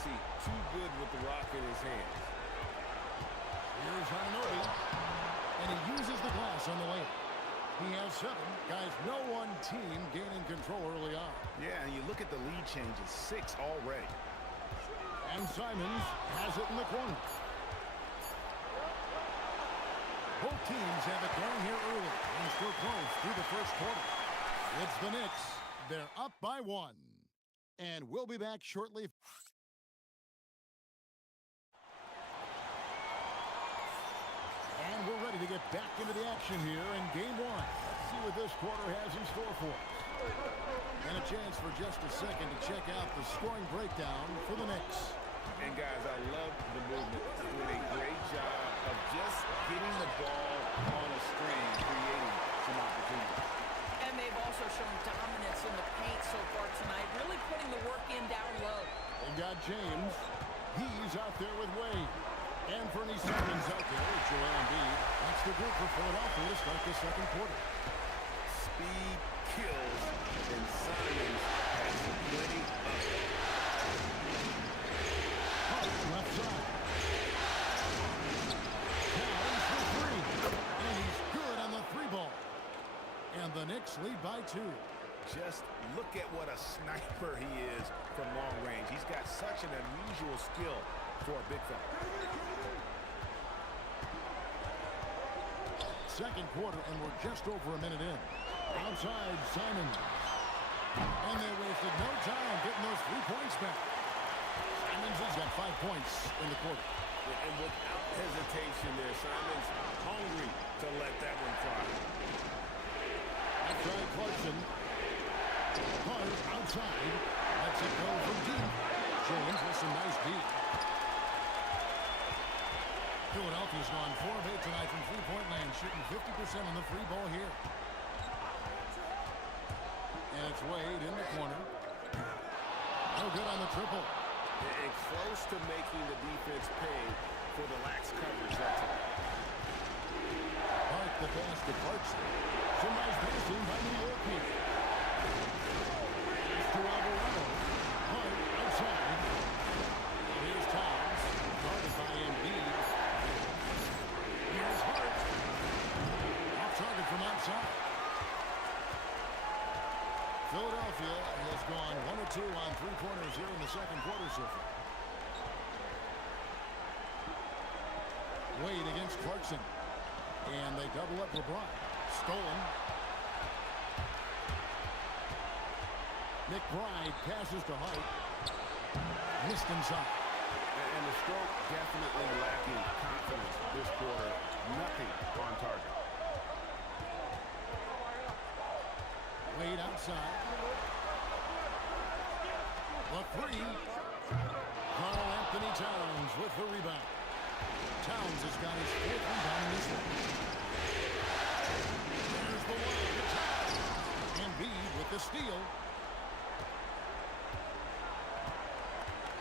See, too good with the rock in his hands. Here's Hananobi, and he uses the glass on the way. He has 7. Guys, no one team gaining control early on. Yeah, and you look at the lead changes, 6 already. And Simons has it in the corner. Both teams have it going here early and still close through the first quarter. It's the Knicks. They're up by 1. And we'll be back shortly. And we're ready to get back into the action here in game 1. Let's see what this quarter has in store for us. And a chance for just a second to check out the scoring breakdown for the Knicks. And guys, I love the movement. Doing a great job of just getting the ball on a string, creating some opportunities. And they've also shown dominance in the paint so far tonight, really putting the work in down low. They've got James. He's out there with Wade. Anthony Simons out there with Joel Embiid. That's the group for Philadelphia to start the second quarter. Speed kills, and Simons has plenty of it. Left side. Towns for 3. And he's good on the 3-ball. And the Knicks lead by 2. Just look at what a sniper he is from long range. He's got such an unusual skill for a big fella. Second quarter, and we're just over a minute in. Outside, Simons. And they wasted no time getting those 3 points back. Simons has got 5 points in the quarter. And without hesitation there, Simons hungry to let that one fly. Outside Clarkson. Hart outside. Lets it go from deep. James with some nice deep. Philadelphia's gone 4 of 8 tonight from three-point land, shooting 50% on the free ball here. And it's Wade in the corner. No good on the triple. And close to making the defense pay for the lax coverage that time. Hart the pass to Clarkson. Some nice passing by New York here. Pass to Alvarado. Hart outside. Here's Towns. Guarded by Embiid. Here's Hart. Off target from outside. Philadelphia has gone 1 or 2 on 3-pointers here in the second quarter so far. Wade against Clarkson. And they double up Lebron. Stolen. McBride passes to Hart. Missed inside. And the stroke definitely lacking confidence this quarter. Nothing on target. Wade outside. The 3. Karl Anthony Towns with the rebound. Towns has got his 4th rebound in this one. There's the one to Towns. Embiid with the steal.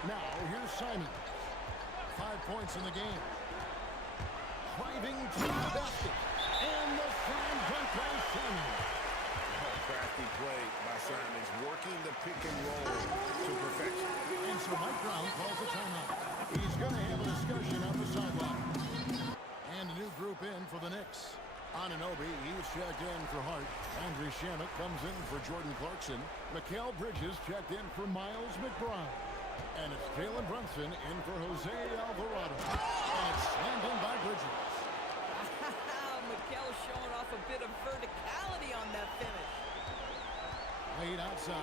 Now here's Simons. 5 points in the game. Driving to the basket. And the slam dunk by Simons. Crafty play by Simons, working the pick and roll to perfection. And so Mike Brown calls a timeout. He's going to have a discussion on the sideline. And a new group in for the Knicks. Anunoby, he's checked in for Hart. Andrew Shamet comes in for Jordan Clarkson. Mikal Bridges checked in for Miles McBride. And it's Jalen Brunson in for Jose Alvarado. And it's slammed in by Bridges. Mikal showing off a bit of verticality on that finish. Wade outside.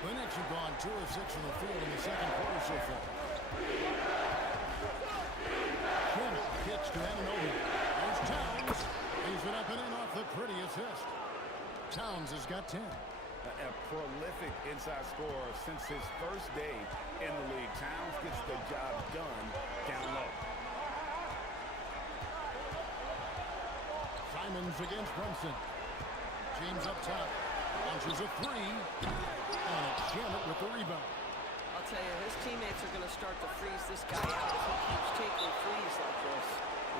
The Knicks have gone 2 of 6 from the field in the second quarter so far. Shannon kicks to Anunoby. There's Towns. He's it up and in off the pretty assist. Towns has got 10. A prolific inside scorer since his first day in the league. Towns gets the job done down low. Simons against Brunson. James up top. Launches a 3. And it's Shannon with the rebound. I'll tell you, his teammates are going to start to freeze this guy out if he keeps taking threes like this.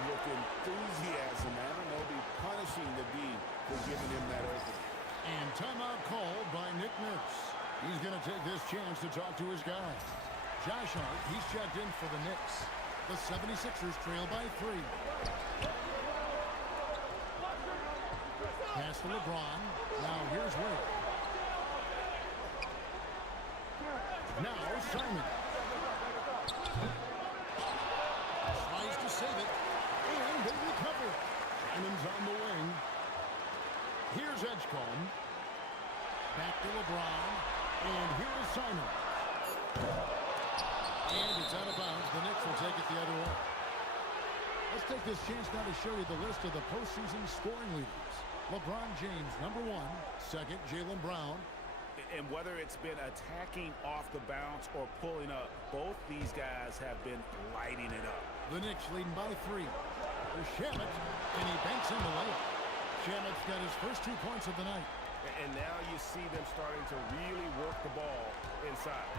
With enthusiasm, Anunoby punishing the D for giving him that opening. And timeout called by Nick Nurse. He's going to take this chance to talk to his guys. Josh Hart, he's checked in for the Knicks. The 76ers trail by 3. Pass to Lebron. Now here's Wade. Now Simon. Tries to save it. And they recover. Simon's on the wing. Here's Edgecombe. Back to LeBron. And here is Simon. And it's out of bounds. The Knicks will take it the other way. Let's take this chance now to show you the list of the postseason scoring leaders. LeBron James, number 1. Second, Jaylen Brown. And whether it's been attacking off the bounce or pulling up, both these guys have been lighting it up. The Knicks leading by 3. There's Shamet, and he banks in the layup. Shamet's got his first 2 points of the night. And now you see them starting to really work the ball inside.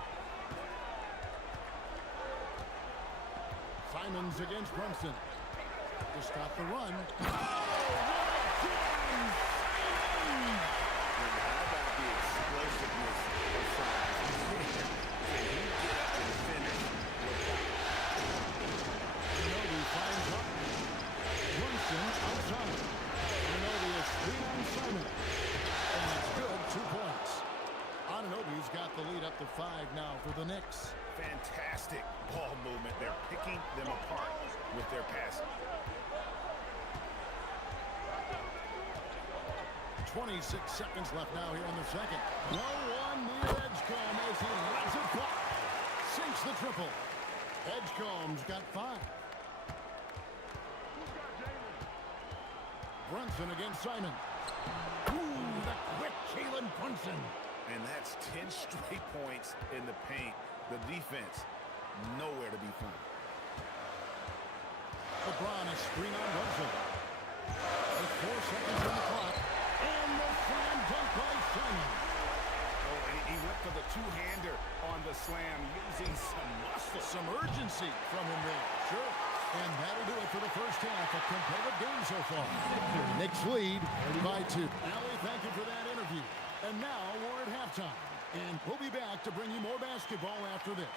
Simons against Brunson. To stop the run. Oh, How about the explosiveness of Simons? Can he get up and finish with that? Anunoby finds up. Brunson outside. Anunoby is 3 on Simon. And it's good, 2 points. Anunoby's got the lead up to 5 now for the Knicks. Fantastic ball movement. They're picking them apart with their passing. 26 seconds left now here in the second. No one near Edgecombe as he lets it go. Sinks the triple. Edgecombe's got 5. Brunson against Simon. Ooh, the quick Jalen Brunson. And that's 10 straight points in the paint. The defense, nowhere to be found. LeBron is screen on Brunson. With 4 seconds on the clock. And the slam dunk by Simon. Oh, and he went for the two-hander on the slam, using some muscle. Some urgency from him there. Sure. And that'll do it for the first half. A competitive game so far. Knicks lead by 2. Allie, thank you for that interview. And now we're at halftime. And we'll be back to bring you more basketball after this.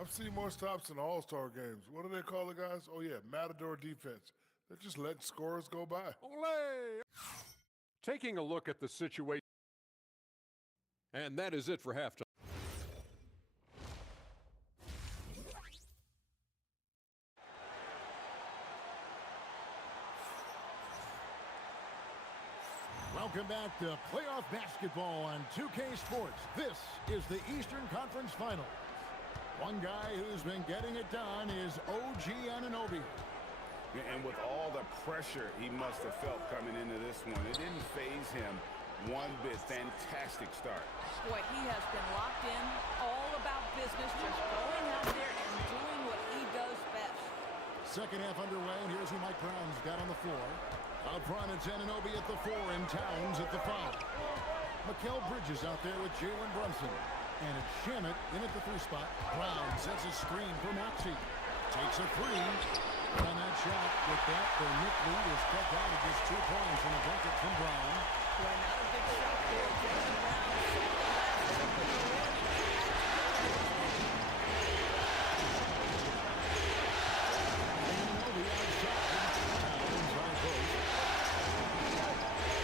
I've seen more stops in All-Star games. What do they call the guys? Oh, yeah, Matador defense. They're just letting scorers go by. Olé! Taking a look at the situation. And that is it for halftime. Welcome back to playoff basketball on 2K Sports. This is the Eastern Conference Finals. One guy who's been getting it done is OG Anunoby. And with all the pressure he must have felt coming into this one, it didn't faze him one bit. Fantastic start. Boy, he has been locked in, all about business, just going out there and doing what he does best. Second half underway, and here's who Mike Brown's got on the floor. Out front, it's Anunoby at the 4 and Towns at the 5. Mikal Bridges out there with Jalen Brunson. And it's Shamet in at the 3 spot. Brown sets a screen for Maxey. Takes a 3. On that shot, with that, the Knick lead is cut down to just 2 points in a bucket from Brown. Boy, not a big shot there. Jaylen Brown saw the last chip in the morning. Anunoby outside. Towns on post.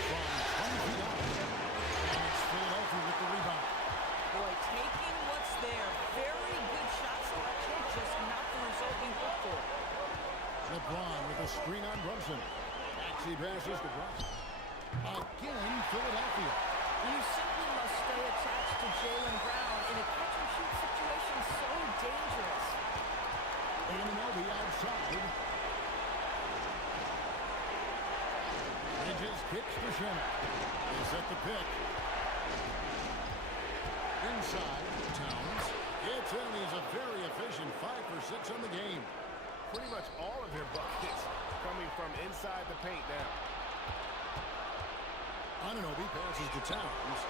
From 20 feet out. And it's Philadelphia with the rebound. Boy, taking what's there. Very good shot selection, just not the result he hoped for. LeBron with a screen on Brunson. Maxey passes to Brunson. Again, Philadelphia. You simply must stay attached to Jaylen Brown in a catch-and-shoot situation so dangerous. Anunoby outside. Bridges kicks to Shannon. They set the pick. Inside, Towns. It's in. He's a very efficient 5 for 6 on the game. Pretty much all of their buckets coming from inside the paint now. Anunoby passes to Towns.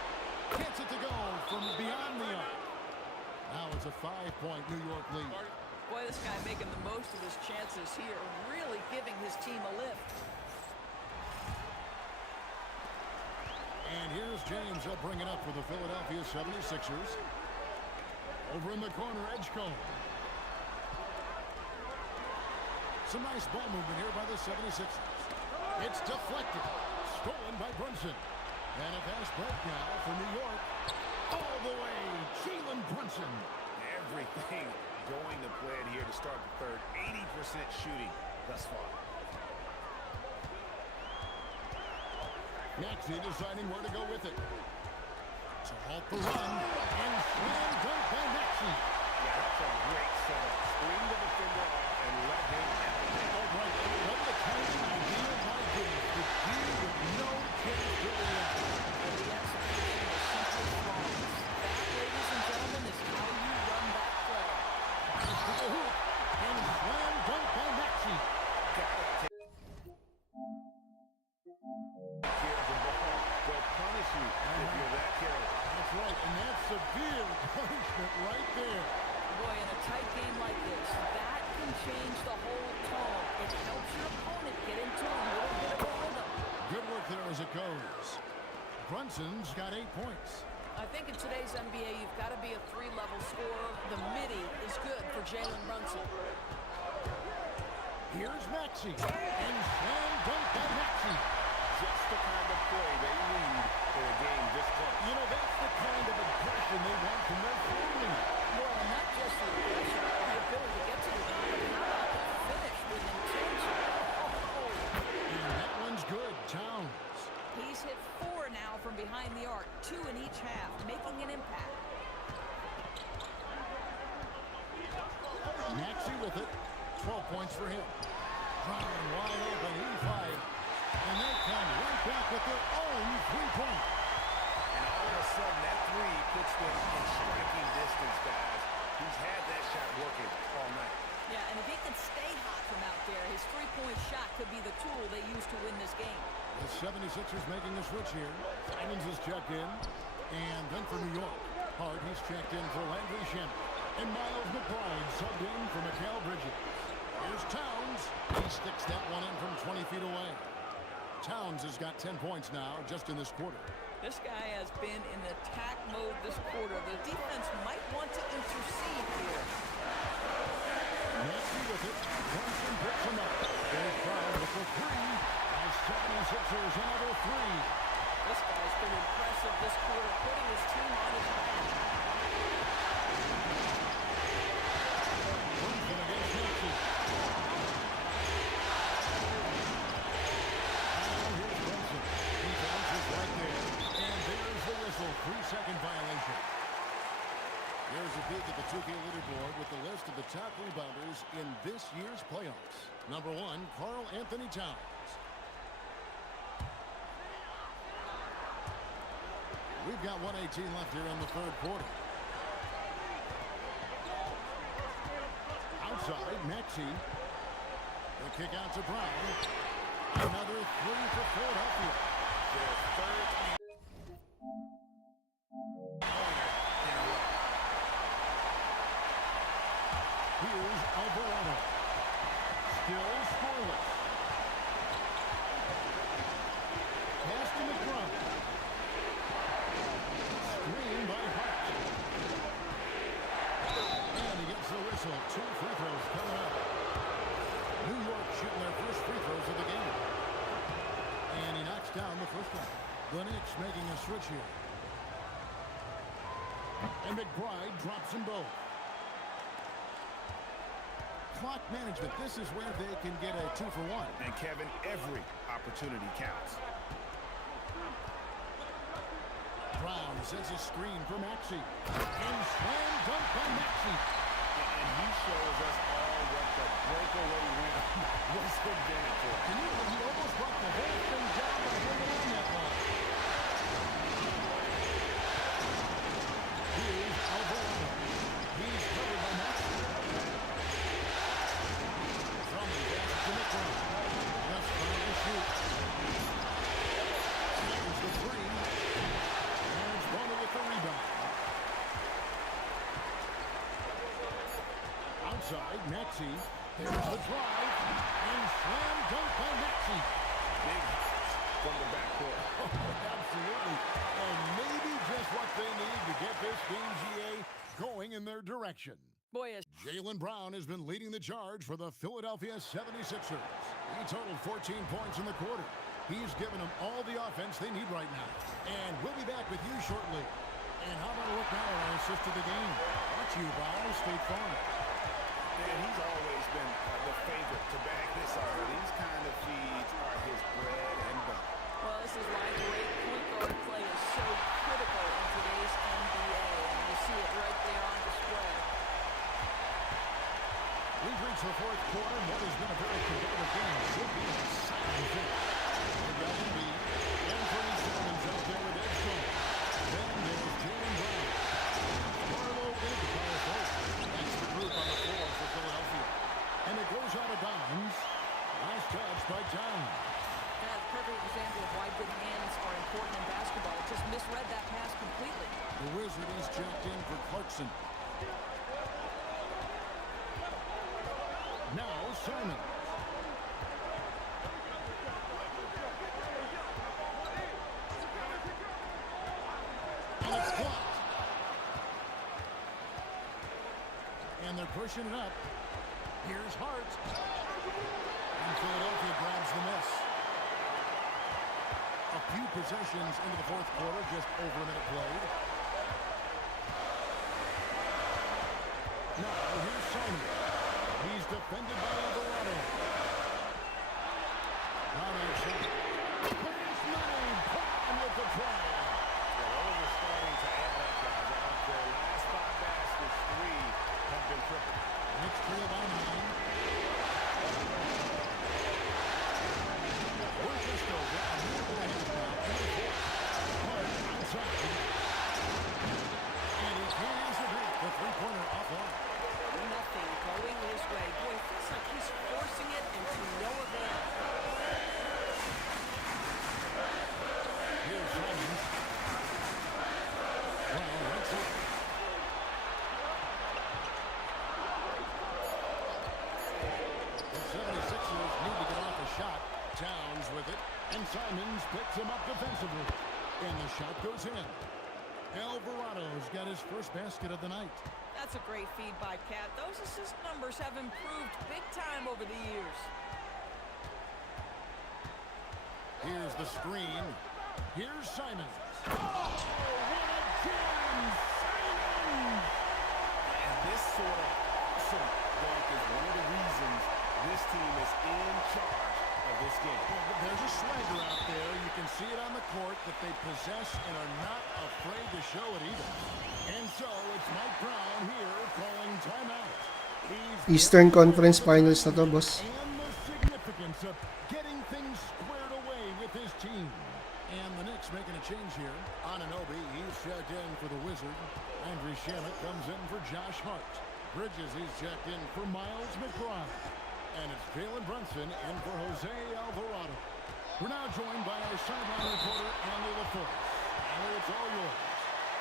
Gets it to go from beyond the arc. Now it's a 5-point New York lead. Boy, this guy making the most of his chances here, really giving his team a lift. And here's James. He'll bring it up for the Philadelphia 76ers. Over in the corner, Edgecombe. Some nice ball movement here by the 76ers. It's deflected. Stolen by Brunson. And a fast break now for New York. All the way, Jalen Brunson. Everything going to plan here to start the third. 80% shooting thus far. Maxey deciding where to go with it. To halt the run. And slam dunk by Maxey. Yeah, that's a great setup. Screen the defender off and let him have it. All right, what the counting idea by Gibbs. The key with no chance to the end. And the execution was simply flawless. That, ladies and gentlemen, is how you run that play. To the hoop. And slam dunk by Maxey. They'll punish you if you're that careless. That's right, and that's severe punishment right there. Boy, in a tight game like this, that can change the whole tone. It helps your opponent get into a little bit of a rhythm. Good work there as it goes. Brunson's got 8 points. I think in today's NBA, you've got to be a 3-level scorer. The midi is good for Jalen Brunson. Here's Maxey. And slam dunk by Maxey. Just the kind of play they need in a game this close. You know, that's the kind of aggression they want from their family. Well, not just the aggression, the ability to get to the rim, but how about the finish with intention? Oh. And that one's good. Towns. He's hit 4 now from behind the arc, 2 in each half, making an impact. Maxey with it. 12 points for him. Brown wide open. He fired. And they come right back with their own 3-point. And all of a sudden, that three puts them in striking distance, guys. He's had that shot working all night. Yeah, and if he can stay hot from out there, his 3-point shot could be the tool they use to win this game. The 76ers making a switch here. Simons is checked in. And then for New York, Hart, he's checked in for Landry Shamet. And Miles McBride subbed in for Mikal Bridges. Here's Towns. He sticks that one in from 20 feet away. Towns has got 10 points now just in this quarter. This guy has been in attack mode this quarter. The defense might want to intercede here. Maxey with it. Brunson picks him up. There's Brown with the 3. As 76ers another 3. This guy's been impressive this quarter, putting his team on his back. Brunson against Maxey. Right there. And there's the whistle. 3-second violation. Here's a peek at the 2K leaderboard with the list of the top rebounders in this year's playoffs. Number 1, Karl Anthony Towns. We've got 1:18 left here in the third quarter. Outside, Maxey. The kick out to Brown. Another 3 for Philadelphia. Their third. Here's Alvarado. Still scoreless. Pass to McBride. Screen by Hart. And he gets the whistle. 2 free throws coming up. New York shooting their first free throws of the game. And he knocks down the first one. The Knicks making a switch here. And McBride drops them both. clock management. This is where they can get a 2-for-1. And Kevin, every opportunity counts. Brown sends a screen for Maxey. And slam dunk by Maxey. And he shows us all what the breakaway rim was invented for. Can you believe he almost brought the whole thing down by hanging on that ball? Here's Alvarado. He's covered by Maxey. From the basket to Lebron. Just trying to shoot. Here's the three. There's Bonner with the rebound. Outside, Maxey. There's the drive. And slam dunk by Maxey. Big hops from the backcourt. Absolutely. And maybe just what they need to get this game, GA, going in their direction. Boy, Jaylen Brown has been leading the charge for the Philadelphia 76ers. He totaled 14 points in the quarter. He's given them all the offense they need right now. And we'll be back with you shortly. And how about a look now at our assist to the game? Brought to you by State Farm. And he's always been the favorite to back this up. These kind of feeds are his bread and butter. well, this is why great point guard play is so critical in today's NBA. And you see it right there on display. We've reached the fourth quarter. What has been a very competitive game. Should be an exciting finish. They've got Embiid. Anthony Simons out there with Edstrom. Then there's Jaylen Brown. Barlow in the power forward. That's the group on the floor for Philadelphia. And it goes out of bounds. Last touch by Towns. And that's a perfect example of why good hands are important in basketball. Just misread that pass completely. The Wizard is checked in for Clarkson. Now Simon. And it's blocked. And they're pushing it up. Here's Hart. And Philadelphia grabs the miss. A few possessions into the fourth quarter, just over a minute played. Now here's Simon. He's defended by Alvarado. Ronald shot. Here's Money. Brown with the try. Yeah, those are starting to add up, guys. Out of their last 5 baskets, 3 have been tripled. Next trail by 9. We're just over a minute and a half now in the fourth. Hart outside. And he carries the break. The three-pointer offline. Nothing going his way. Boy, it feels like he's forcing it and to no avail. Here's Simons. Brown right side. The 76ers need to get off a shot. Towns with it. And Simons picks him up defensively. And the shot goes in. Alvarado's got his first basket of the night. That's a great feed by Cat. Those assist numbers have improved big time over the years. Here's the screen. Here's Simons. Oh, what a jam! Simons! And this sort of awesome dunk is one of the reasons this team is in charge of this game. Well, there's a swagger out there. You can see it on the court that they possess and are not afraid to show it either. And so it's Mike Brown here calling timeout. Eastern Conference Finals na to, boss. And the significance of getting things squared away with his team. And the Knicks making a change here. Anunoby, he's checked in for the Wizard. Andrew Shamet comes in for Josh Hart. Bridges, he's checked in for Miles McBride. And it's Jalen Brunson in for Jose Alvarado. We're now joined by our sideline reporter, Allie LaForce. Allie, it's all yours.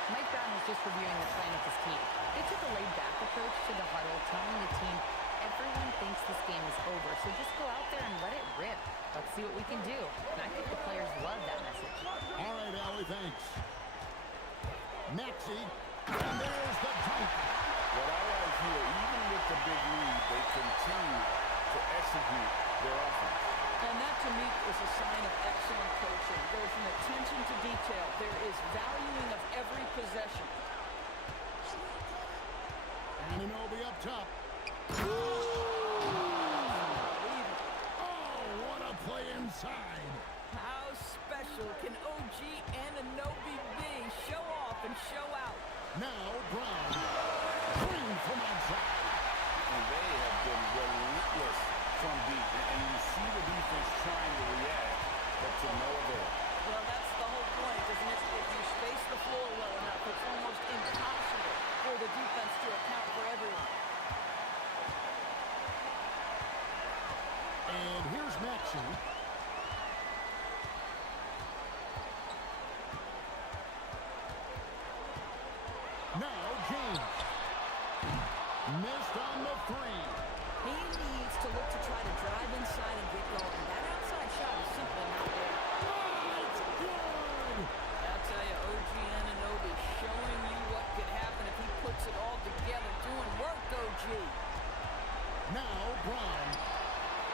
Mike Brown was just reviewing the plan with his team. They took a laid-back approach to the huddle, telling the team, everyone thinks this game is over, so just go out there and let it rip. Let's see what we can do. And I think the players love that message. All right, Allie, thanks. Maxey, and there's the dunk. What I like here, even with the big lead, they continue to execute their offense. And that, to me, is a sign of excellent coaching. There's an attention to detail. There is valuing of every possession. Anunoby up top. inside. How special can OG Anunoby be? Show off and show out. Now Brown. Green from outside. And they have been relentless from deep. And you see the defense trying to react, but to no avail. Well, that's the whole point, isn't it? If you space the floor well enough, it's almost impossible for the defense to account for everyone. And here's Maxey. Now James. Missed on the three. He needs to look to try to drive inside and get going. That outside shot is simply not there. Oh, it's good. I'll tell you, OG Anunoby showing you what could happen if he puts it all together. Doing work, OG. Now Brown.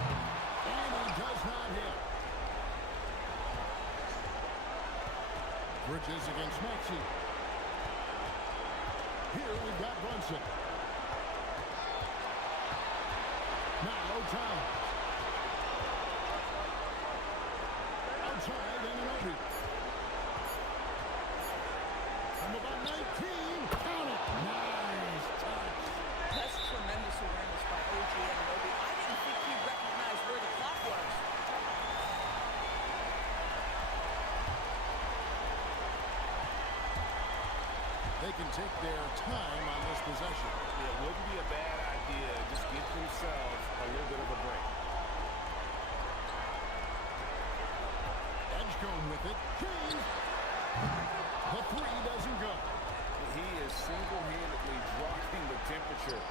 And he does not hit. Bridges against Maxey. Here we've got Brunson. Now Towns. Outside Anunoby. From about 19. Count it. Nice touch. That's tremendous awareness by OG Anunoby. I didn't think he recognized where the clock was. They can take their time on this possession. It wouldn't be a bad idea. Just give themselves a little bit of a break. Edgecombe with it. James. The three doesn't go. He is single-handedly dropping the temperature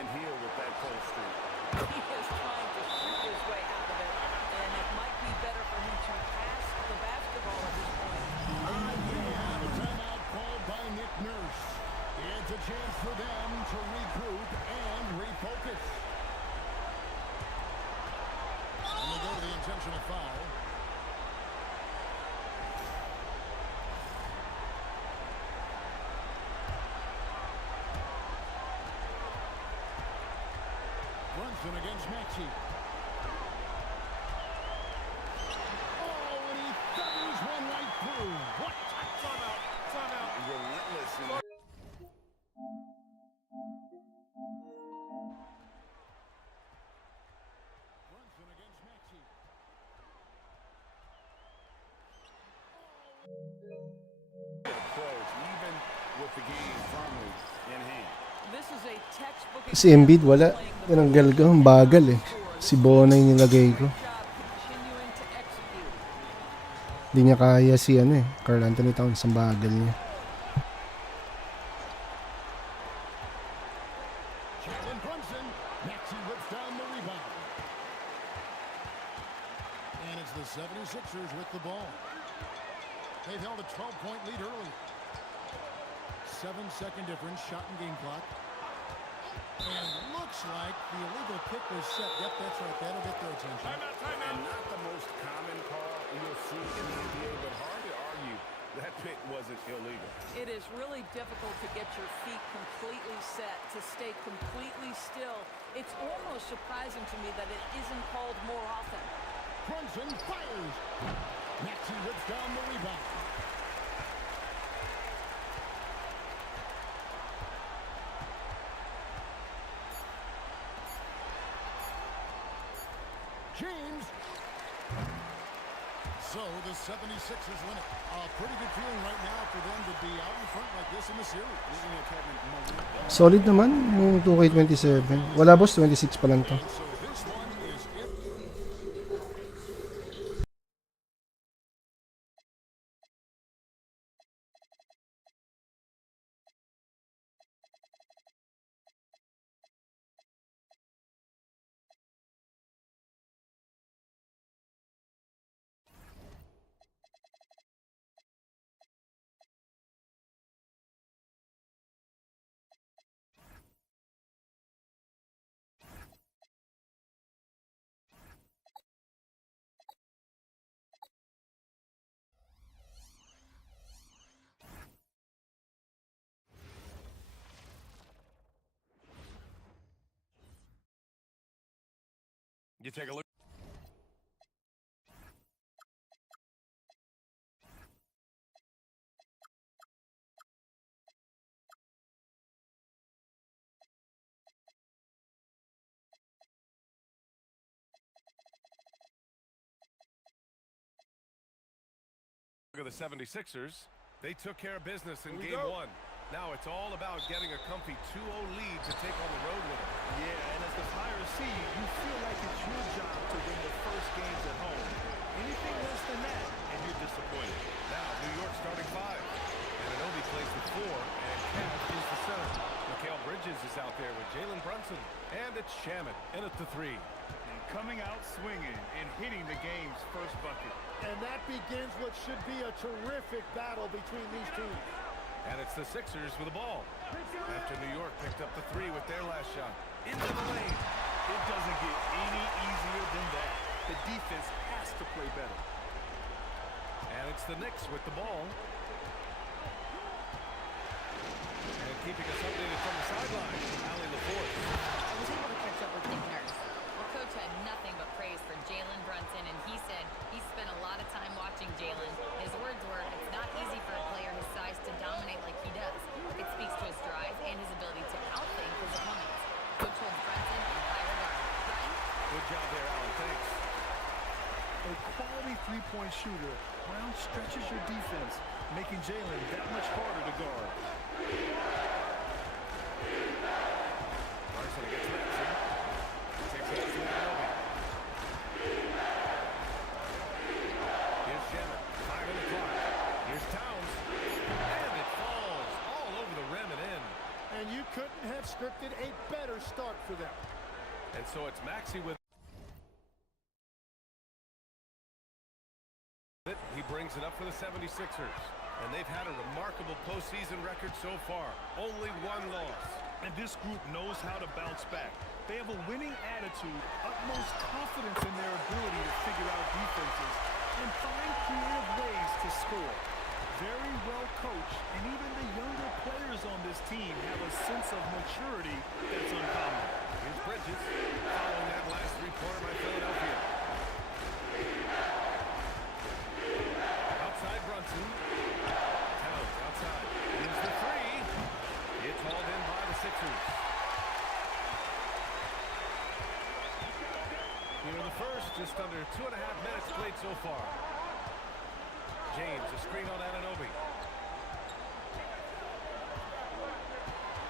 in here with that cold streak. He is trying to shoot his way out of it, and it might be better for him to pass the basketball at this point. Yeah, the timeout called by Nick Nurse. It's a chance for them to regroup and refocus. And they go to the intentional foul. Brunson against Maxey. Oh, and he feathers one right through. What? Timeout. Timeout. Relentless in Brunson against Maxey. approach, even with the game firmly in hand. This is a textbook Si Embiid wala. Tinanggal ko. Ang bagal eh. Si Bona yung nilagay ko. continuing to execute. Hindi niya kaya si Karl Anthony Towns. Ang bagal niya. Jalen Brunson. Maxey whips down the rebound. And it's the 76ers with the ball. They've held a 12-point lead early. 7-second difference, shot and game clock. And looks like the illegal kick was set. Yep, that's right. That'll get their attention. And not the most common call you'll see in the NBA, but hard to argue that pick wasn't illegal. It is really difficult to get your feet completely set, to stay completely still. It's almost surprising to me that it isn't called more often. Brunson fires. Maxey whips down the rebound. James. So the 76ers win it. A pretty good feeling right now for them to be out in front like this in the series. Solid naman yung 2K27. Wala boss, 26 pa lang to. So this one is it. You take a look. for the 76ers. They took care of business in game one. Now it's all about getting a comfy 2-0 lead to take on the road with them. Yeah, and as the Flyers see, you feel like it's your job to win the first games at home. Anything less than that, and you're disappointed. Now New York starting 5. Ananobi plays with 4, and Kemp is the center. Mikal Bridges is out there with Jalen Brunson. And it's Shamet in at the 3. And coming out swinging and hitting the game's first bucket. And that begins what should be a terrific battle between these teams. And it's the Sixers with the ball. After New York picked up the 3 with their last shot. Into the lane. It doesn't get any easier than that. The defense has to play better. And it's the Knicks with the ball. And keeping us updated from the sideline, Allie LaForce. I was able to catch up with Nick Nurse. Well, Coach had nothing but praise for Jalen Brunson, and he said he spent a lot of time watching Jalen. His words were, it's not easy for a player his size to dominate like he does. It speaks to his drive and his ability to outthink his opponents. Coach holds Brunson in high regard. Brian? Good job there, Allen. Thanks. A quality three-point shooter, Brown stretches your defense, making Jalen that much harder to guard. Brunson against Maxey. Takes it to Ananobi. Here's Shamet. 5 in the clock. Here's Towns. And it falls all over the rim and in. And you couldn't have scripted a better start for them. And so it's Maxey with it. He brings it up for the 76ers. And they've had a remarkable postseason record so far. Only 1 loss. And this group knows how to bounce back. They have a winning attitude, utmost confidence in their ability to figure out defenses, and find creative ways to score. Very well coached, and even the younger players on this team have a sense of maturity that's uncommon. Here's Bridges, following that last 3-pointer by Philadelphia. Outside Brunson. Towns outside. Here's the 3. It's hauled in by the Sixers. Here in the first, just under 2.5 minutes played so far. James, a screen on Ananobi.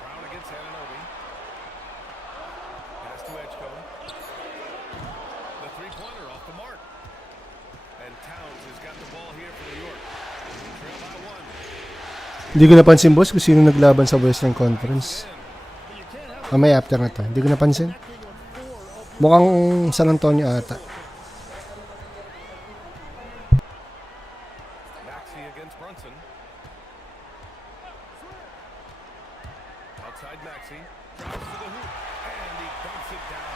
Brown against Ananobi. Pass to Edgecombe. The 3-pointer off the mark. And Towns has got the ball here for New York. Trail by 1. Hindi ko napansin, boss, kung sino naglaban sa Western Conference. May after na to. Hindi ko napansin. Mukhang San Antonio ata. Maxey against Brunson. Outside Maxey. Drives to the hoop. And he dumps it down.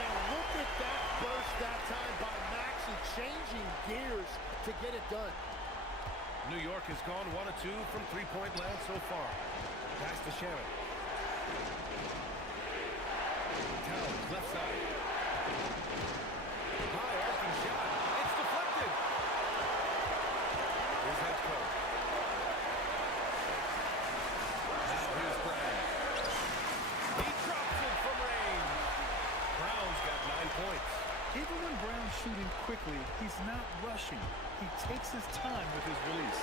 Man, look at that burst that time by Maxey, changing gears to get it done. New York has gone 1 of 2 from 3-point land so far. Pass to Shamet. Towns, left side. High arcing shot. It's deflected. Here's Edgecombe. Now here's Brown. He drops it from range. Brown's got 9 points. Even when Brown's shooting quickly, he's not rushing. He takes his time with his release.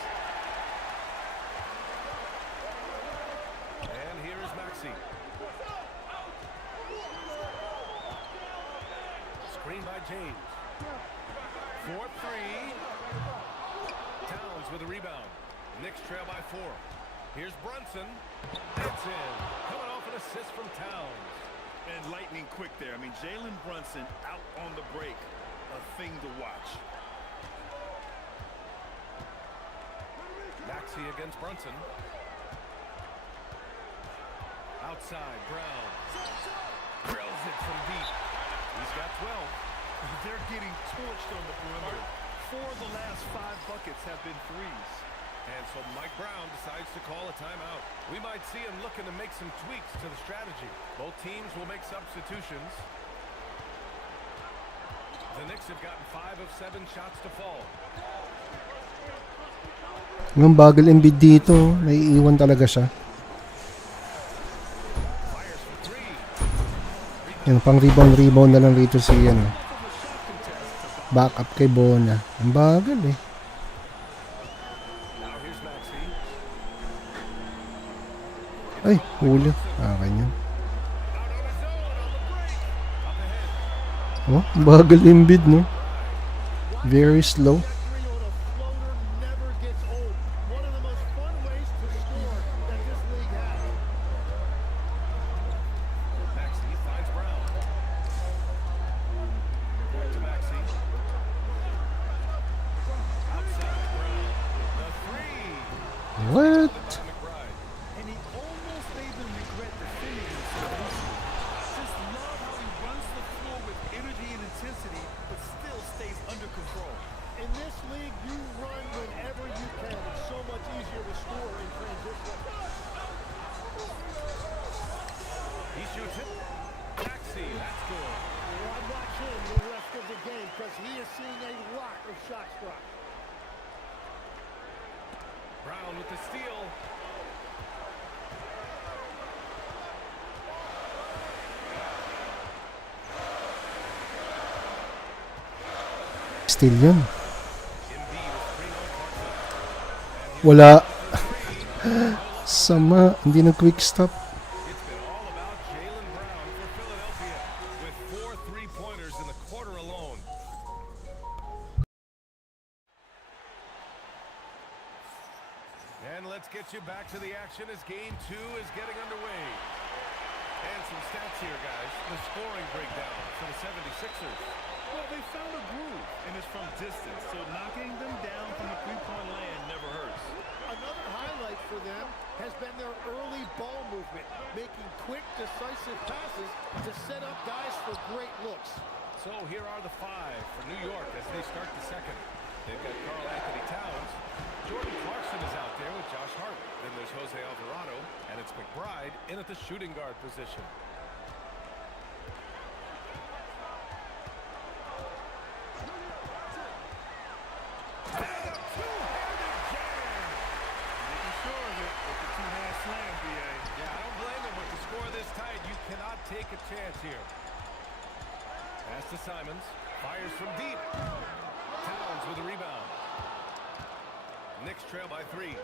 And here is Maxey. Screen by James. 4-3. Towns with a rebound. Knicks trail by 4. Here's Brunson. That's in. Coming off an assist from Towns. And lightning quick there. I mean, Jalen Brunson out on the break. A thing to watch. Maxey against Brunson. Outside, Brown. Drills it from deep. He's got 12. They're getting torched on the perimeter. 4 of the last 5 buckets have been threes. And so Mike Brown decides to call a timeout. We might see him looking to make some tweaks to the strategy. Both teams will make substitutions. The Knicks have gotten 5 of 7 shots to fall. Yung bagal Embiid dito, naiiwan talaga siya. Fires for 3. Yan, pang rebound na lang rito si back up kay Bona. Ang bagal eh. Ay, huli. Akin yun. Oh, bagal Embiid, no? Very slow. Trajectory on a floater never gets old. One of the most fun ways to score that this league has. Maxey finds Brown. Back to Maxey. Outside Brown. The three. What? McBride. And he almost made them regret defending him so easily. Just love how he runs the floor with energy and intensity, but still stays under control. In this league, you run whenever you can. It's so much easier to score in transition. He shoots it. Maxey, that's good. Well, watch him the rest of the game because he is seeing a lot of shot struck. Brown with the steal. Still yun. Embiid is 3-0 Clarkson. Wala. Sama. Hindi nag-quick stop. It's been all about Jaylen Brown for Philadelphia with 4 3-pointers in the quarter alone. And let's get you back to the action as game 2 is getting underway. And some stats here, guys. The scoring breakdown for the 76ers. Well, they found a groove, and it's from distance, so knocking them down from the three-point land never hurts. Another highlight for them has been their early ball movement, making quick, decisive passes to set up guys for great looks. So here are the 5 for New York as they start the second. They've got Karl Anthony Towns. Jordan Clarkson is out there with Josh Hart. Then there's Jose Alvarado, and it's McBride in at the shooting guard position. Making sure of it with the two-hand slam, B.A. Yeah, I don't blame him with the score this tight. You cannot take a chance here. Pass to Simons. Fires from deep. Towns with a rebound. Knicks trail by 3.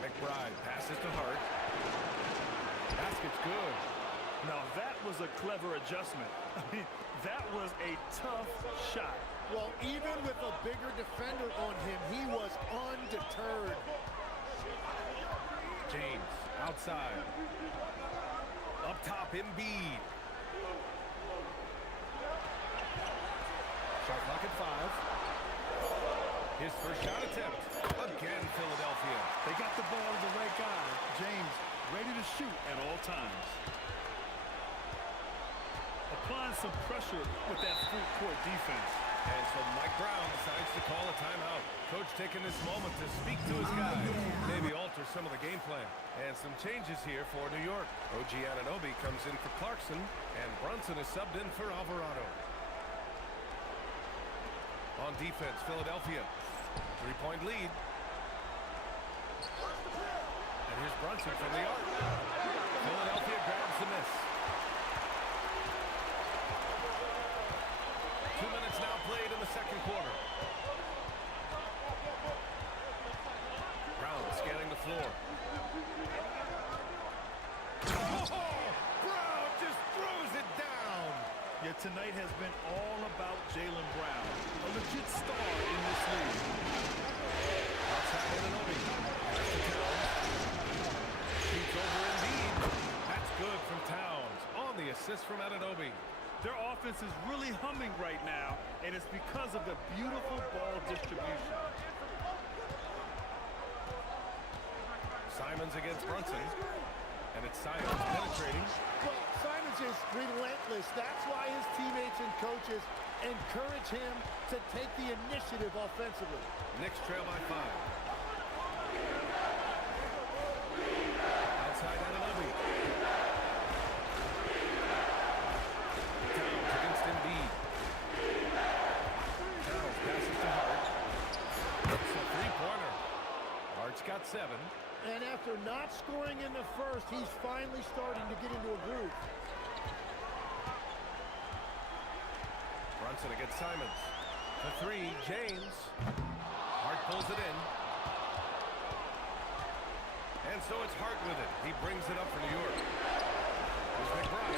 McBride passes to Hart. Basket's good. Now that was a clever adjustment. I mean, that was a tough shot. Well, even with a bigger defender on him, he was undeterred. James outside. Up top, Embiid. Shot clock at 5. His first shot attempt. Again, Philadelphia. They got the ball to the right guy. James ready to shoot at all times. Applying some pressure with that full court defense. And so Mike Brown decides to call a timeout. Coach taking this moment to speak to his guys. Maybe alter some of the game plan. And some changes here for New York. OG Anunoby comes in for Clarkson. And Brunson is subbed in for Alvarado. On defense, Philadelphia. 3-point lead. And here's Brunson from the arc. Philadelphia grabs the miss. 2 minutes now played in the second quarter. Brown scanning the floor. Oh, Brown just throws it down. Yeah, tonight has been all about Jaylen Brown, a legit star in this league. Outside Anunoby. Pass to Towns. Shoots over Embiid. That's good from Towns. On the assist from Anunoby. Their offense is really humming right now, and it's because of the beautiful ball distribution. Simons against Brunson. And it's Simons penetrating. Well, Simons is relentless. That's why his teammates and coaches encourage him to take the initiative offensively. Knicks trail by 5. Outside Anunoby. Towns against Embiid. Towns passes to Hart. It's a 3-pointer. Hart's got 7. And after not scoring in the first, he's finally starting to get into a groove. Brunson against Simons. The 3, James. Hart pulls it in. And so it's Hart with it. He brings it up for New York. Here's McBride.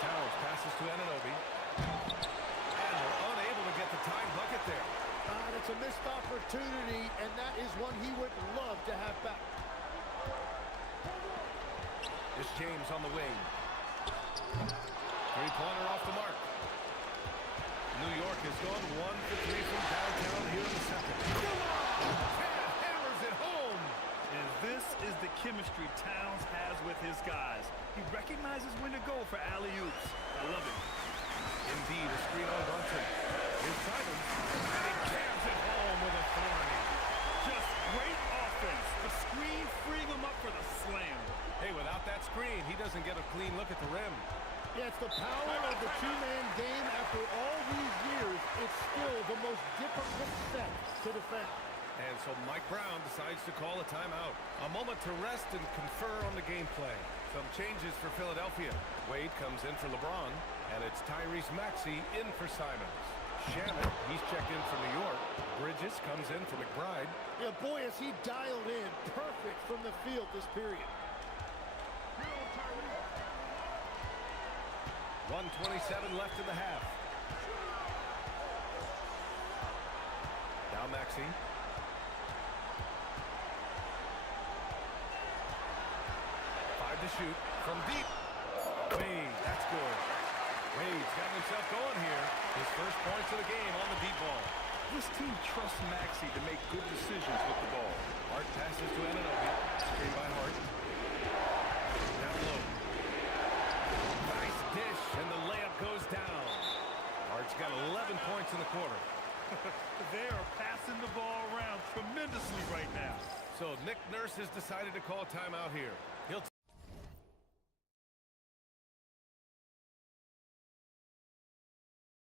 Towns passes to Anunoby. And they're unable to get the tying bucket there. It's a missed opportunity, and that is one he would love to have back. It's James on the wing. Three-pointer off the mark. New York has gone 1 for 3 from downtown here in the second. Hammers it home. And this is the chemistry Towns has with his guys. He recognizes when to go for alley-oops. I love it. Indeed, a screen on Brunson. Here's Simons. And he jams it home with authority. Just great offense. The screen freeing him up for the slam. Hey, without that screen, he doesn't get a clean look at the rim. Yeah, it's the power of the two-man game. After all these years, it's still the most difficult set to defend. And so Mike Brown decides to call a timeout. A moment to rest and confer on the game plan. Some changes for Philadelphia. Wade comes in for Lebron, and it's Tyrese Maxey in for Simons. Shannon, he's checked in for New York. Bridges comes in for McBride. Yeah, boy, is he dialed in. Perfect from the field this period. 1:27 left in the half. Now Maxey. 5 to shoot from deep. Wade, that's good. Wade's got himself going here. His first points of the game on the deep ball. This team trusts Maxey to make good decisions with the ball. Hart passes to Anunoby. Screen by Hart. Down low. Nice dish, and the layup goes down. Hart's got 11 points in the quarter. They are passing the ball around tremendously right now. So Nick Nurse has decided to call timeout here. He'll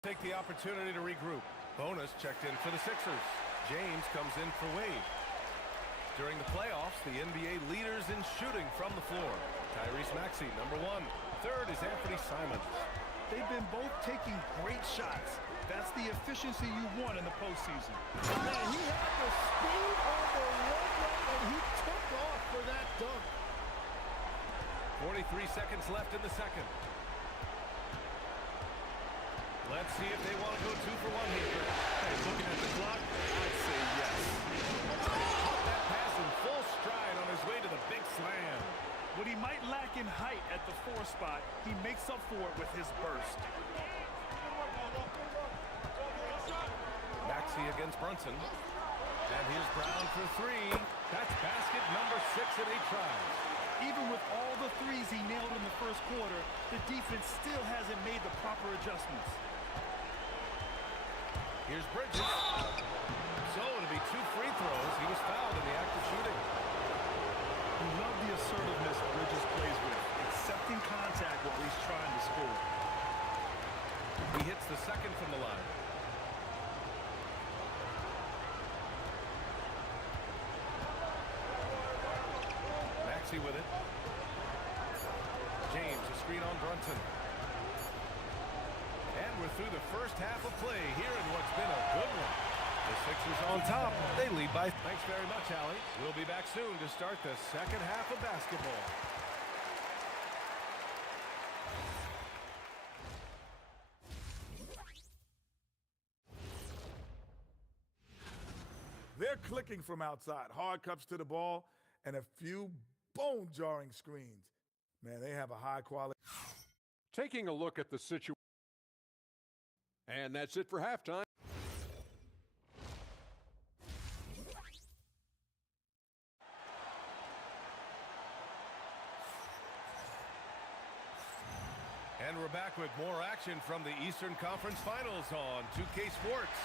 take the opportunity to regroup. Bonus checked in for the Sixers. James comes in for Wade. During the playoffs, the NBA leaders in shooting from the floor. Tyrese Maxey, number 1. Third is Anthony Simons. They've been both taking great shots. That's the efficiency you want in the postseason. Man, he had the speed on the runway, and he took off for that dunk. 43 seconds left in the second. Let's see if they want to go 2 for 1 here. Hey, looking at the clock, I'd say yes. Caught that pass in full stride on his way to the big slam. What he might lack in height at the 4 spot, he makes up for it with his burst. Maxey against Brunson. And here's Brown for 3. That's basket number 6 in 8 tries. Even with all the threes he nailed in the first quarter, the defense still hasn't made the proper adjustments. Here's Bridges. So it'll be 2 free throws. He was fouled in the act of shooting. You love the assertiveness Bridges plays with, accepting contact while he's trying to score. He hits the second from the line. Maxey with it. James, a screen on Brunson. And we're through the first half of play here in what's been a good one. The Sixers on top. They lead by... Thanks very much, Allie. We'll be back soon to start the second half of basketball. They're clicking from outside. Hard cups to the ball and a few bone-jarring screens. Man, they have a high quality. Taking a look at the situation. And that's it for halftime. And we're back with more action from the Eastern Conference Finals on 2K Sports.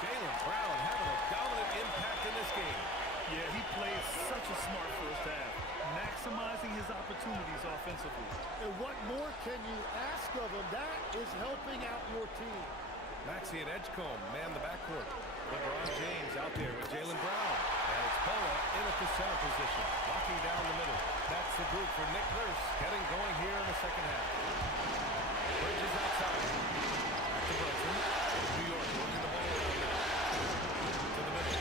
Jaylen Brown having a dominant impact in this game. Yeah, he played such a smart first half, maximizing his opportunities offensively. And what more can you ask of him? That is helping out your team. Maxey and Edgecombe man the backcourt. LeBron James out there with Jaylen Brown. And it's Boa in at the center position, locking down the middle. That's the group for Nick Nurse getting going here in the second half. Bridges outside. Back to Brunson. New York working the ball around now. To the middle.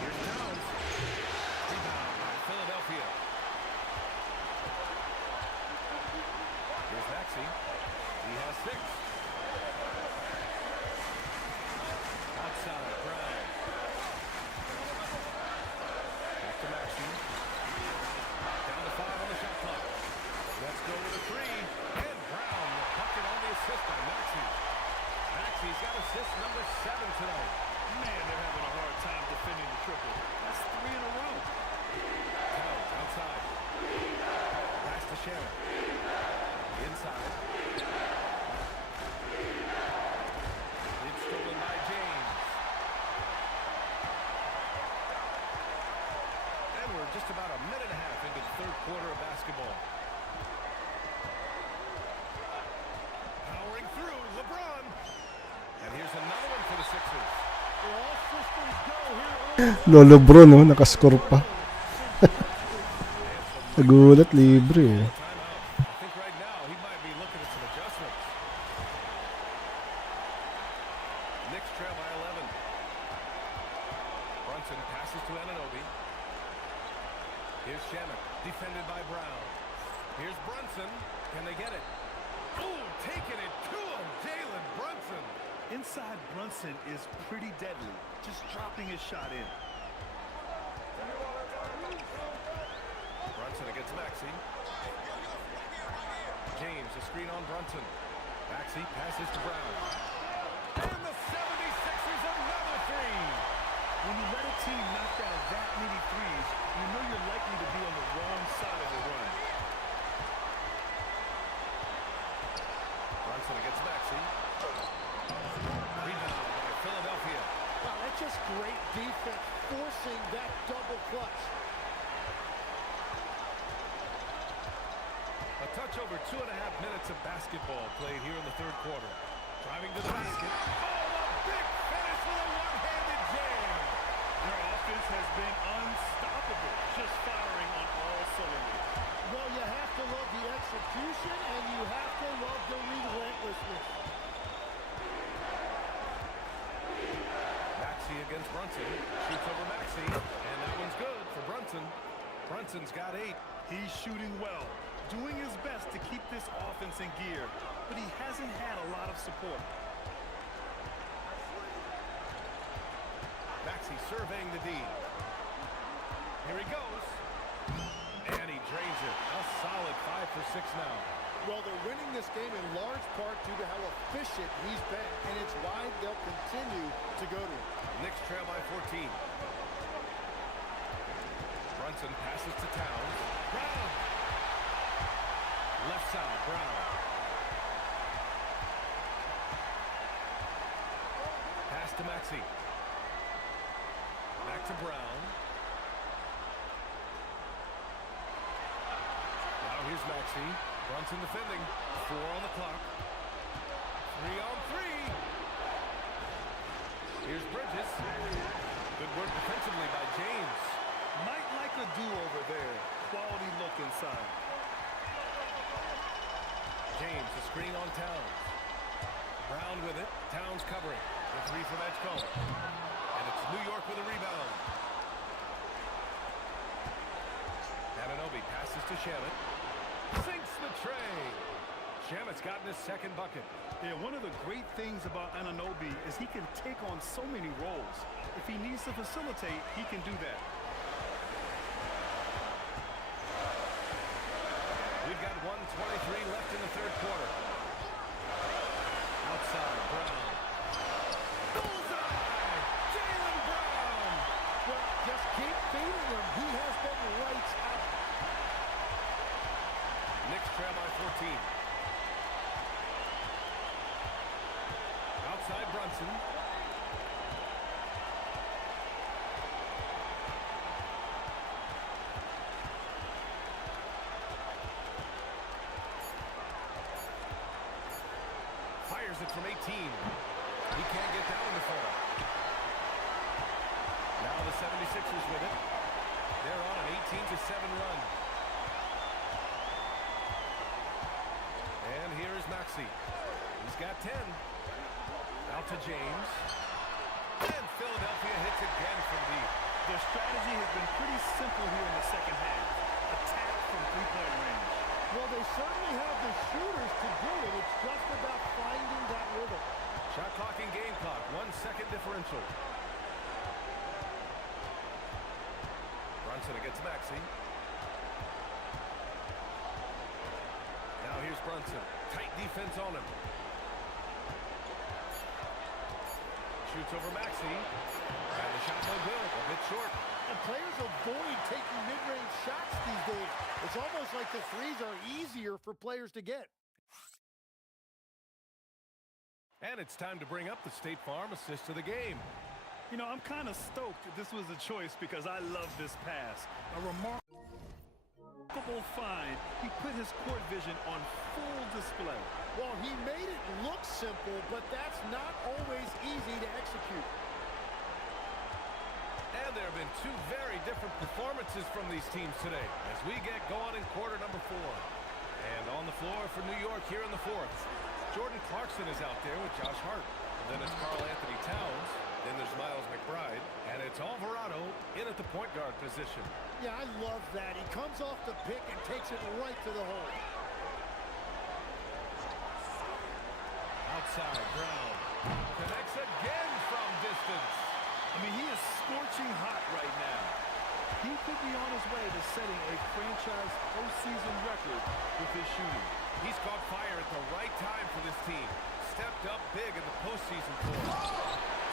Here's Towns. 6. Outside, Brown. Back to Maxey. Down to 5 on the shot clock. Let's go with a 3. And Brown, the bucket on the assist by Maxey. Maxey's got assist number 7 tonight. Man, they're having a hard time defending the triple. That's 3 in a row. Towns outside. Pass to Shannon. Inside. It's stolen by James. And we're just about a minute and a half into the third quarter of basketball. Powering through, Lebron. And here's another one for the Sixers. All systems go here. Lebron, no? Nakascore pa. Nagulat, libre eh. Timeout. I think right now he might be looking at some adjustments. Knicks trail by 11. Brunson passes to Anunoby. Here's Shannon, defended by Brown. Here's Brunson. Can they get it? Oh, taking it to him, Jalen Brunson. Inside Brunson is pretty deadly, just dropping his shot in. Brunson against Maxey. James, a screen on Brunson. Maxey passes to Brown. And the 76ers another 3. When you let a team knock down that many threes, you know you're likely to be on the wrong side of the run. Brunson against Maxey. Rebound by Philadelphia. Wow, that's just great defense, forcing that double clutch. A touch over 2.5 minutes of basketball played here in the third quarter. Driving to the basket. Oh, a big finish with a one-handed jam. Their offense has been unstoppable, just firing on all cylinders. Well, you have to love the execution, and you have to love the relentlessness. Maxey against Brunson. Shoots over Maxey. And that one's good for Brunson. Brunson's got 8. He's shooting well, doing his best to keep this offense in gear, but he hasn't had a lot of support. Maxey surveying the D. Here he goes. And he drains it. A solid 5 for 6 now. Well, they're winning this game in large part due to how efficient he's been, and it's why they'll continue to go to him. Knicks trail by 14. Brunson passes to Towns. Brown. Left side, Brown. Pass to Maxey. Back to Brown. Now here's Maxey. Brunson defending. 4 on the clock. 3 on 3. Here's Bridges. Good work defensively by James. Might like a do-over there. Quality look inside. James, a screen on Towns. Brown with it. Towns covering. The 3 from Edgecombe. And it's New York with a rebound. Anunoby passes to Shannon. Sinks the tray. Shamit's gotten his second bucket. Yeah, one of the great things about Anunoby is he can take on so many roles. If he needs to facilitate, he can do that. We've got 1:23 left in the third quarter. Outside, Brown. Bullseye! Jalen Brown! Well, just keep feeding him. He has been lights out. Knicks trail by 14. Outside Brunson. Fires it from 18. He can't get down in the fall. Now the 76ers with it. They're on an 18-7 run. And here is Maxey. He's got 10. Out to James. And Philadelphia hits again from deep. Their strategy has been pretty simple here in the second half. Attack from three-point range. Well, they certainly have the shooters to do it. It's just about potential. Brunson against Maxey. Now here's Brunson. Tight defense on him. Shoots over Maxey. And the shot no good. A bit short. And players avoid taking mid-range shots these days. It's almost like the threes are easier for players to get. And it's time to bring up the State Farm assist of the game. You know, I'm kind of stoked that this was a choice because I love this pass. A remarkable find. He put his court vision on full display. Well, he made it look simple, but that's not always easy to execute. And there have been two very different performances from these teams today as we get going in quarter number 4. And on the floor for New York here in the 4th, Jordan Clarkson is out there with Josh Hart. And then it's Karl Anthony Towns. Then there's Miles McBride. And it's Alvarado in at the point guard position. Yeah, I love that. He comes off the pick and takes it right to the hole. Outside, Brown connects again from distance. I mean, he is scorching hot right now. He could be on his way to setting a franchise postseason record with his shooting. He's caught fire at the right time for this team. Stepped up big in the postseason for him.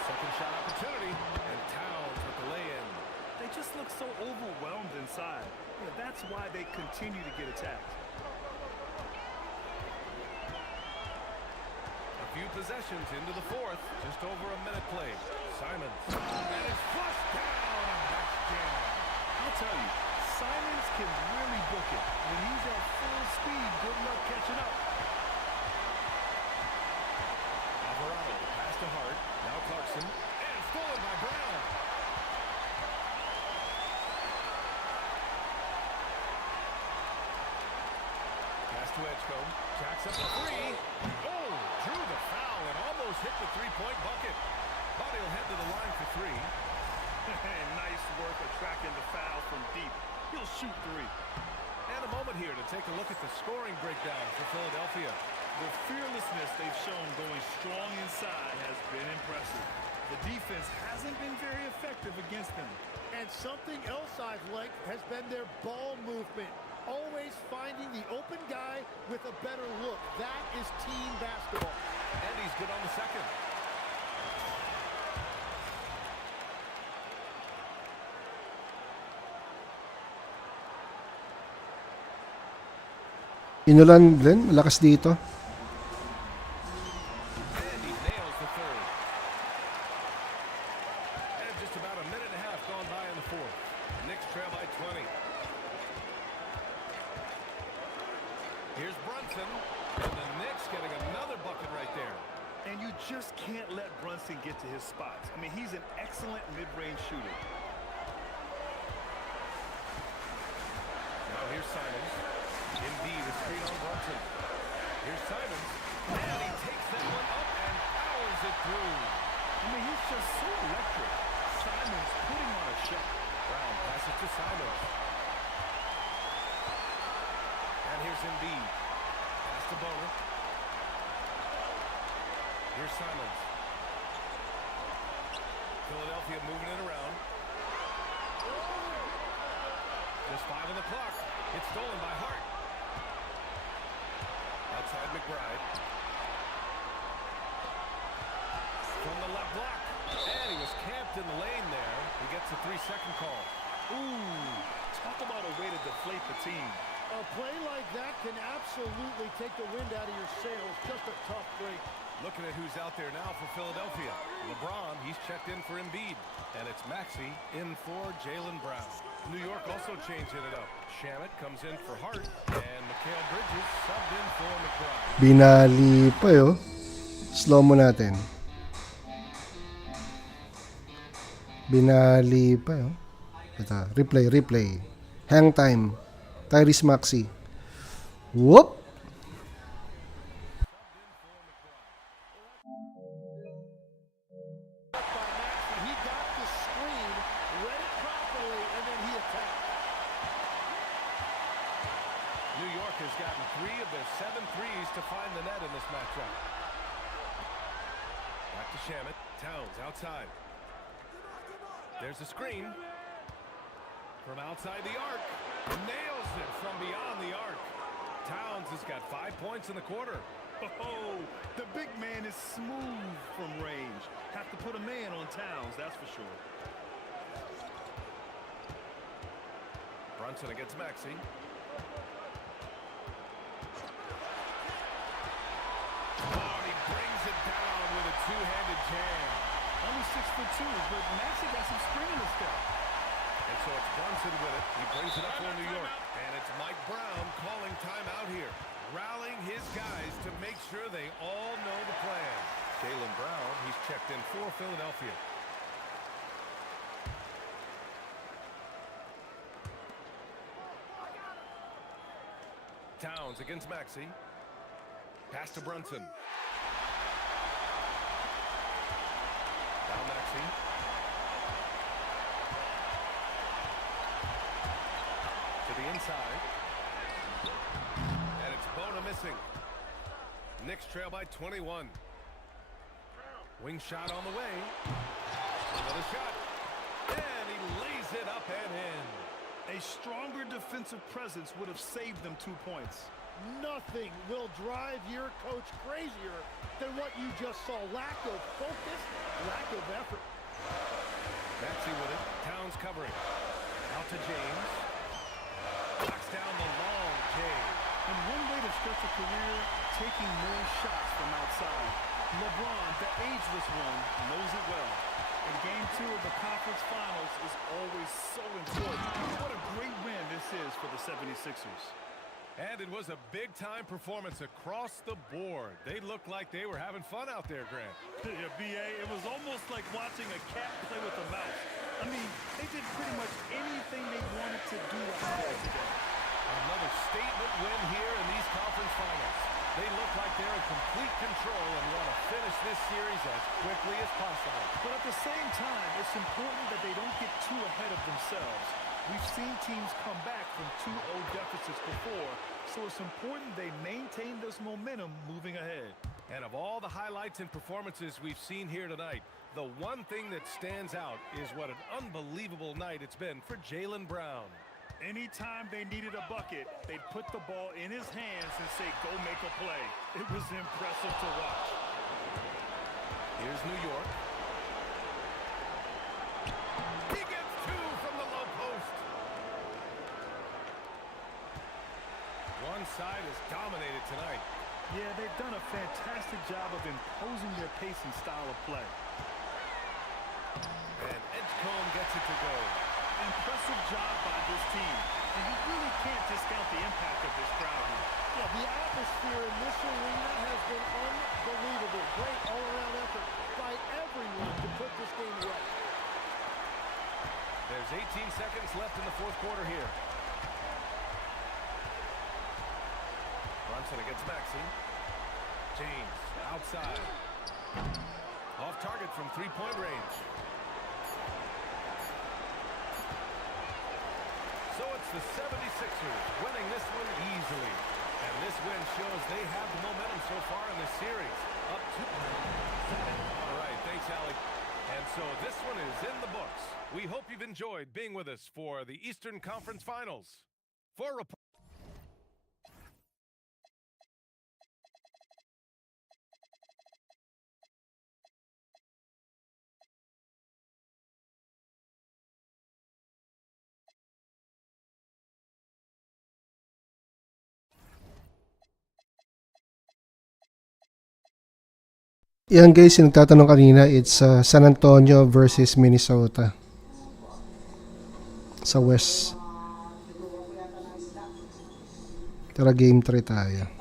Second shot opportunity, and Towns with the lay-in. They just look so overwhelmed inside. Yeah, that's why they continue to get attacked. A few possessions into the 4th, just over a minute played. Simons, and it's flushed down, and that's jam. I'll tell you, Simons can really book it. When he's at full speed, good luck catching up. Alvarado, pass to Hart, now Clarkson, and stolen by Brown. Pass to Edgecombe, jacks up a 3. Oh, drew the foul and almost hit the three-point bucket. But he'll head to the line for 3. Nice work attracting the foul from deep. He'll shoot 3. And a moment here to take a look at the scoring breakdown for Philadelphia. The fearlessness they've shown going strong inside has been impressive. The defense hasn't been very effective against them. And something else I've liked has been their ball movement. Always finding the open guy with a better look. That is team basketball. And he's good on the second. Inulan, Glenn. Malakas dito. And he nails the 3rd. And just about a minute and a half gone by in the 4th. Knicks trail by 20. Here's Brunson. And the Knicks getting another bucket right there. And you just can't let Brunson get to his spots. I mean, he's an excellent mid-range shooter. Now here's Simons. Indeed, a screen on Brunson. Here's Simons. And he takes that one up and powers it through. I mean, he's just so electric. Simons putting on a shot. Brown passes to Simons. And here's Embiid. Pass to Boner. Here's Simons. Philadelphia moving it around. Just 5 on the clock. It's stolen by Hart. Outside McBride. From the left block. And he was camped in the lane there. He gets a 3-second call. Ooh, talk about a way to deflate the team. A play like that can absolutely take the wind out of your sails. Just a tough break. Looking at who's out there now for Philadelphia. Lebron, he's checked in for Embiid. And it's Maxey in for Jaylen Brown. New York also changing it up. Shamet comes in for Hart. And Mikal Bridges subbed in for McBride. Binali pa yo. Slow mo natin. Binali pa yo. Ito, replay. Hang time. Tyrese Maxey. Whoop! He got the screen, read it properly, and then he attacked. New York has gotten 3 of their 7 threes to find the net in this matchup. Back to to Shamet. Towns outside. There's a screen. From outside the arc. Nails it from beyond the arc. Towns has got 5 points in the quarter. Oh, the big man is smooth from range. Have to put a man on Towns, that's for sure. Brunson against Maxey. Oh, and he brings it down with a two-handed jam. Only 6'2", but Maxey got some spring in his step. And so it's Brunson with it. He brings it up for New York. And it's Mike Brown calling timeout here. Rallying his guys to make sure they all know the plan. Jaylen Brown, he's checked in for Philadelphia. Towns against Maxey. Pass to Brunson. Now Maxey. To the inside. And it's Bona missing. Knicks trail by 21. Wing shot on the way. Another shot. And he lays it up and in. A stronger defensive presence would have saved them 2 points. Nothing will drive your coach crazier than what you just saw. Lack of focus, lack of effort. Maxey with it. Towns covering. Out to James. Knocks down the long James. And one way to stretch a career, taking more shots from outside. Lebron, the ageless one, knows it well. And Game 2 of the conference finals is always so important. What a great win this is for the 76ers. And it was a big-time performance across the board. They looked like they were having fun out there, Grant. Yeah, B.A., it was almost like watching a cat play with a mouse. I mean, they did pretty much anything they wanted to do out there today. Another statement win here in these conference finals. They look like they're in complete control and want to finish this series as quickly as possible. But at the same time, it's important that they don't get too ahead of themselves. We've seen teams come back from 2-0 deficits before, so it's important they maintain this momentum moving ahead. And of all the highlights and performances we've seen here tonight, the one thing that stands out is what an unbelievable night it's been for Jaylen Brown. Anytime they needed a bucket, they'd put the ball in his hands and say, go make a play. It was impressive to watch. Here's New York. He gets 2 from the low post. One side is dominated tonight. Yeah, they've done a fantastic job of imposing their pace and style of play. And Edgecombe gets it to go. Impressive job by this team. And you really can't discount the impact of this crowd here. Yeah, the atmosphere in this arena has been unbelievable. Great all-around effort by everyone to put this game away. There's 18 seconds left in the fourth quarter here. Brunson against Maxey. James outside. Off target from three-point range. So it's the 76ers winning this one easily. And this win shows they have the momentum so far in this series. Up 2. All right, thanks, Allie. And so this one is in the books. We hope you've enjoyed being with us for the Eastern Conference Finals. For report. Yan guys, yung nagtatanong kanina, it's San Antonio versus Minnesota sa West. Tara, game 3 tayo.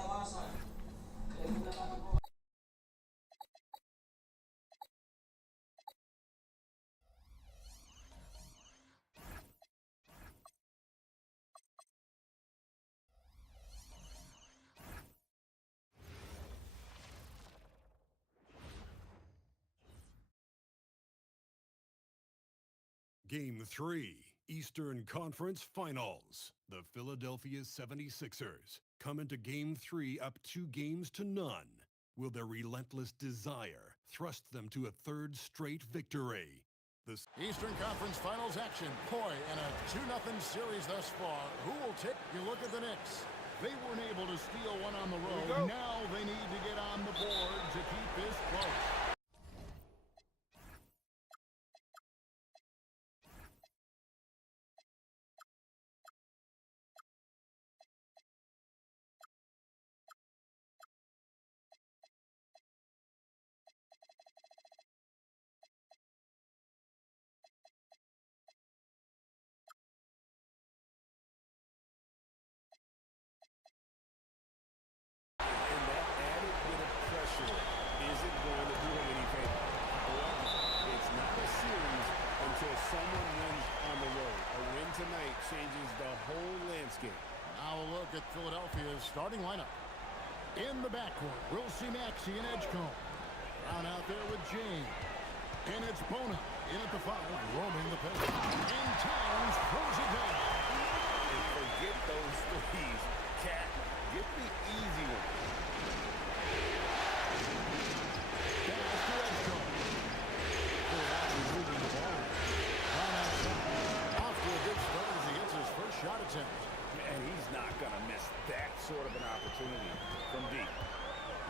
Game 3, Eastern Conference Finals. The Philadelphia 76ers come into Game 3 up 2-0. Will their relentless desire thrust them to a third straight victory? The Eastern Conference Finals action. Boy, in a 2-0 series thus far. Who will take? You look at the Knicks. They weren't able to steal one on the road. Now they need to get on the board to keep this close. Isn't going to do him any favor. However, it's not a series until someone wins on the road. A win tonight changes the whole landscape. Now a look at Philadelphia's starting lineup. In the backcourt, we'll see Maxey and Edgecombe. Brown out there with James. And it's Bona in at the 5, roaming the paint. And Towns throws it down. And forget those threes. Cat, get the easy one. Shot attempt. And he's not going to miss that sort of an opportunity from deep.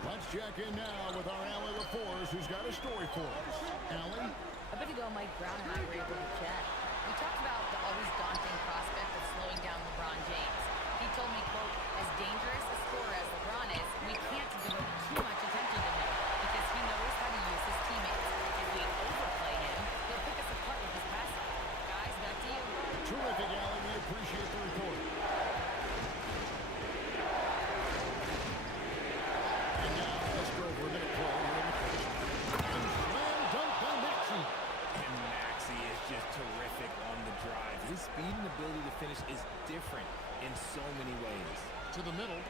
Let's check in now with our Allie LaForce, who's got a story for us. Allie? A bit ago, Mike Brown and I were able to chat. We talked about the always daunting prospect of slowing down LeBron James. He told me, quote, as dangerous a scorer as LeBron is, we can't devote too much attention to him because he knows how to use his teammates. If we overplay him, he'll pick us apart with his passing. Guys, back to you. Terrific, Allie. We appreciate the report. And now, let's go over a minute play here in the first. And slam dunk by Maxey. And Maxey is just terrific on the drive. His speed and ability to finish is different in so many ways. To the middle.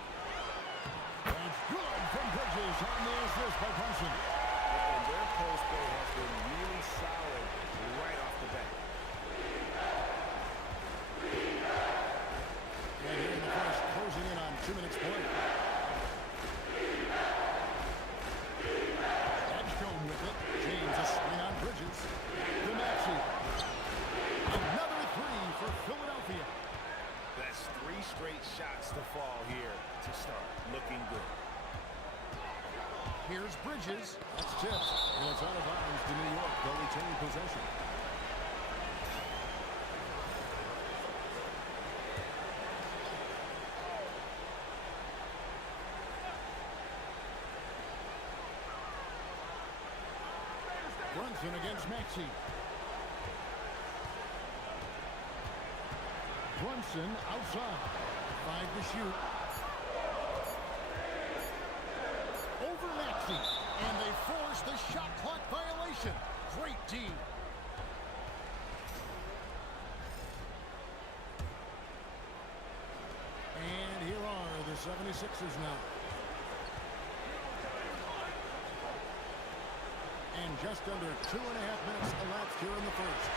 That's good from Bridges on the assist by Brunson. And their post play has been really solid right off the bat. And here in the first, closing in on 2 minutes play. Edgecombe with it. James a swing on Bridges. To Maxey. Another 3 for Philadelphia. That's 3 straight shots to fall here to start. Looking good. Here's Bridges. That's tipped. And it's out of bounds to New York. They'll retain possession. Brunson against Maxey. Brunson outside. 5 to shoot. Over Maxey. And they force the shot clock violation. Great D. And here are the 76ers now. And just under 2.5 minutes elapsed here in the first.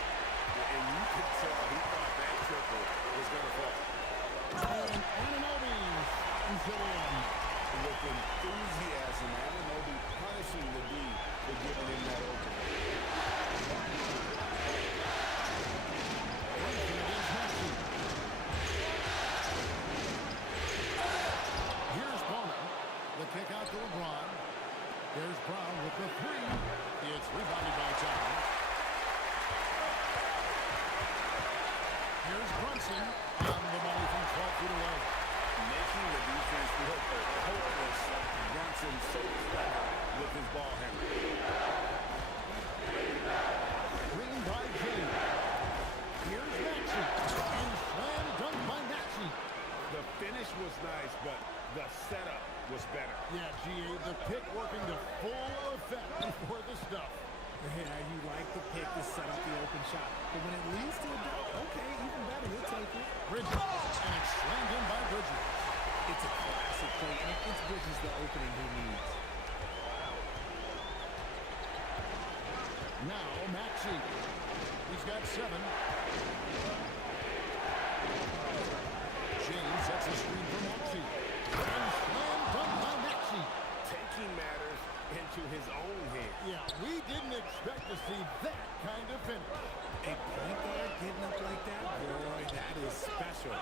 And you could tell he thought that triple was going to fall. And Anunoby into the end. With enthusiasm, Anunoby punishing the D for giving him that open. Brunson against Maxey. Here's Bona. The kick out to LeBron. There's Brown with the 3. It's rebounded by Towns. Here's Brunson on the money from 12 feet away. Making the defense look hopeless. Brunson so clever with his ball handle. Green by James. Here's Maxey. And slam dunk by Maxey. The finish was nice, but the setup was better. Yeah, G.A., the pick working to full effect before the stuff. Yeah, you like the pick to set up the open shot. But when it leads to a dunk, okay, even better, we'll take it. Bridges. And it's slammed in by Bridges. It's a classic play, and it's Bridges the opening he needs. Now, Maxey. He's got 7. James sets the screen for Maxey. And slam dunk by Maxey. Taking matters into his own hand. Yeah, we didn't expect to see that kind of finish. A point guard getting up like that, boy, that is special.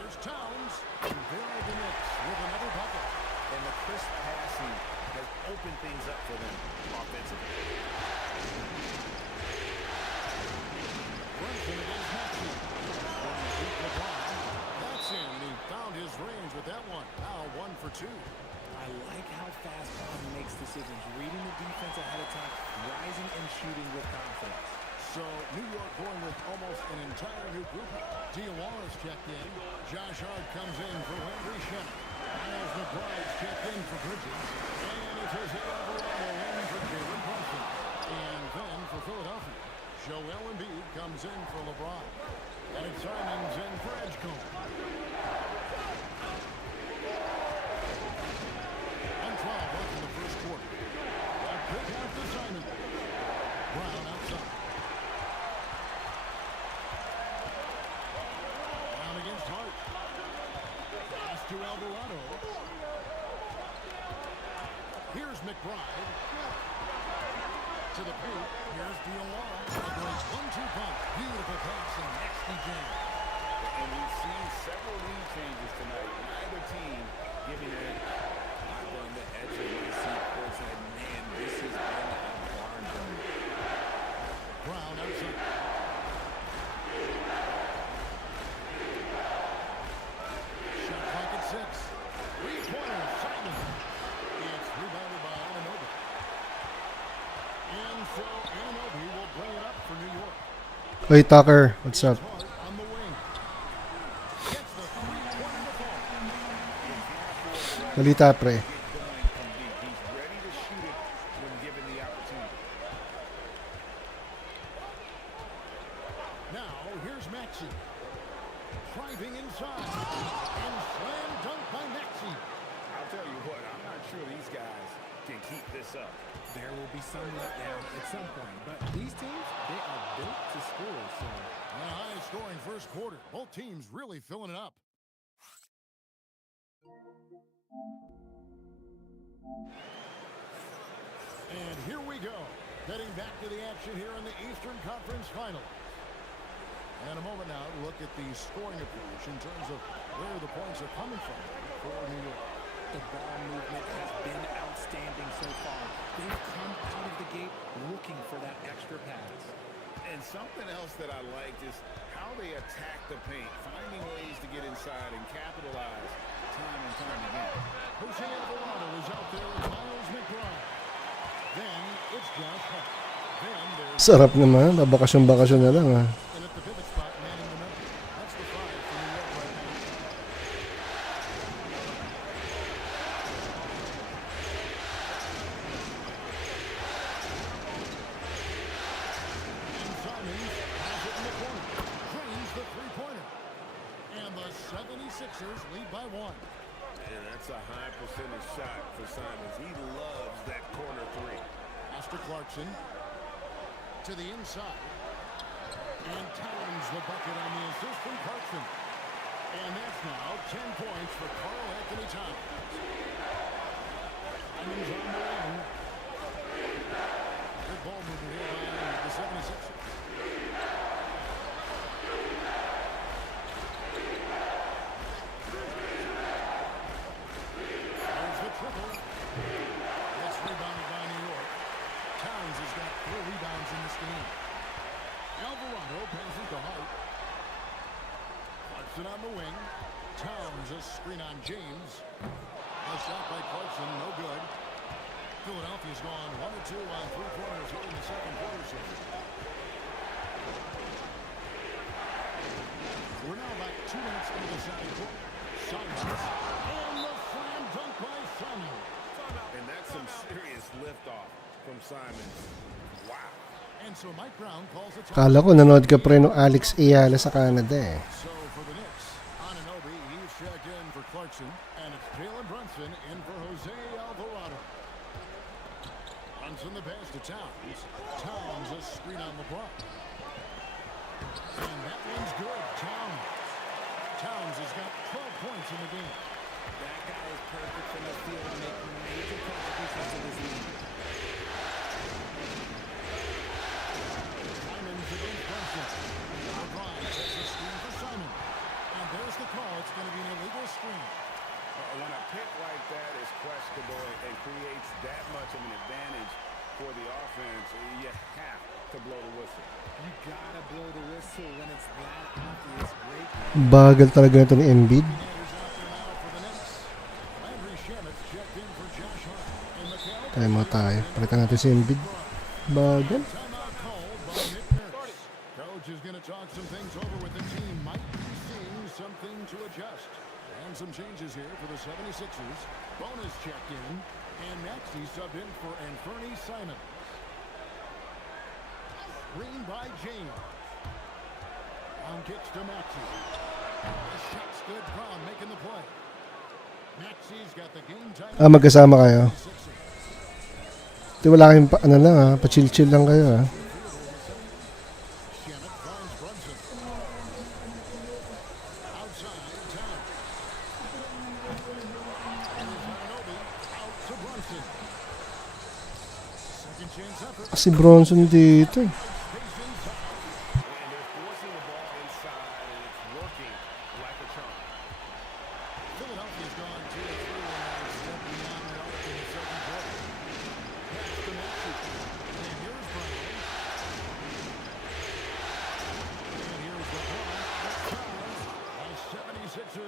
Here's Towns, and there are the Knicks with another bucket. And the crisp passing has opened things up for them offensively. Brunson against Maxey. That's in, and he found his range with that one. Now 1 for 2. I like how fast Bond makes decisions, reading the defense ahead of time, rising and shooting with confidence. So New York going with almost an entire new group. Diawara's checked in. Josh Hart comes in for Landry Shamet. Miles McBride's checked in for Bridges. And it's Jose Alvarado in for Jalen Brunson. And then for Philadelphia, Joel Embiid comes in for LeBron. And it's Simons in for Edgecombe. 1:12 left in the first quarter. A quick out to Simon. Brown outside. Brown against Hart. Pass to Alvarado. Here's McBride. To the paint. Here's Diawara. A great 1-2 pump. Beautiful pass and nasty jam. And we've seen several lead changes tonight. Neither team giving in. I'm on the edge of my seat courtside. Man, this has been a barn burner. Brown outside. Shot clock at 6. 3-pointer, Simon. It's rebounded by Anunoby. And so Anunoby will bring it up for New York. Hey Tucker, what's up? Hart on the wing. Gets the 3-pointer to fall. Balita pre. He's ready to shoot it when given the opportunity. Now, here's Maxey. Driving inside. And slam dunk by Maxey. I'll tell you what, I'm not sure these guys can keep this up. There will be some letdown at some point, but these teams, they are built to score, so. A high-scoring first quarter. Both teams really filling it up. And here we go. Getting back to the action here in the Eastern Conference Finals. And a moment now to look at the scoring approach in terms of where the points are coming from for New York. The ball movement has been outstanding so far. They've come out of the gate looking for that extra pass. And something else that I liked is how they attack the paint, finding ways to get inside and capitalize time and time again. Jose Alvarado is out there with Miles McBride. Then it's Josh Hart. Then there's Sarap naman, babakasyon-bakasyon na lang ah. and at the pivot spot, manning the middle. That's the 5 for New York right now. And Simons has it in the corner. Drains the 3-pointer. And the 76ers lead by 1. And that's a high percentage shot for Simons. He loves that corner 3. Pass to Clarkson. To the inside. And Towns the bucket on the assist from Clarkson. And that's now 10 points for Karl Anthony Towns. Simons on the wing. Good ball movement here by the 76ers. There's the triple. That's rebounded by New York. Towns has got 4 rebounds in this game. Alvarado passes to Hart. Clarkson on the wing. Towns a screen on James. A shot by Clarkson, no good. Philadelphia's gone 1 or 2 on 3-pointers here in the second quarter. We're now about 2 minutes into the second quarter. Simons. And the slam dunk by Simons. And that's some serious liftoff from Simons. Wow. And so Mike Brown calls it. Kala ko nanood ka pre nung Alex Ayala sa Canada eh. So for the Knicks, Anunoby, he's checked in for Clarkson. And it's Jalen Brunson in for Jose Alvarado. Brunson the pass to Towns. Towns a screen on LeBron. And that one's good. Towns has got 12 points in the game. That guy is perfect from the is questionable and creates that much of an advantage for the offense, you have to blow the whistle. You gotta blow the whistle when it's that obvious. Great. Bagal talaga ito ni Embiid. Tayo mo tayo. Palitan natin si Embiid. Bagal. Coach is going to talk some things over with the team. Might be seeing something to adjust. And some changes here for the 76ers. Bonus checked in. And Maxey subbed in for Anthony Simons. Screen by James. On kicks to Maxey. The shot stood Brown making the play. Maxey's got the game time. Magkasama kayo. Di wala kayong ano lang ha. Pa-chill-chill lang kayo ha. Si Bronson dito.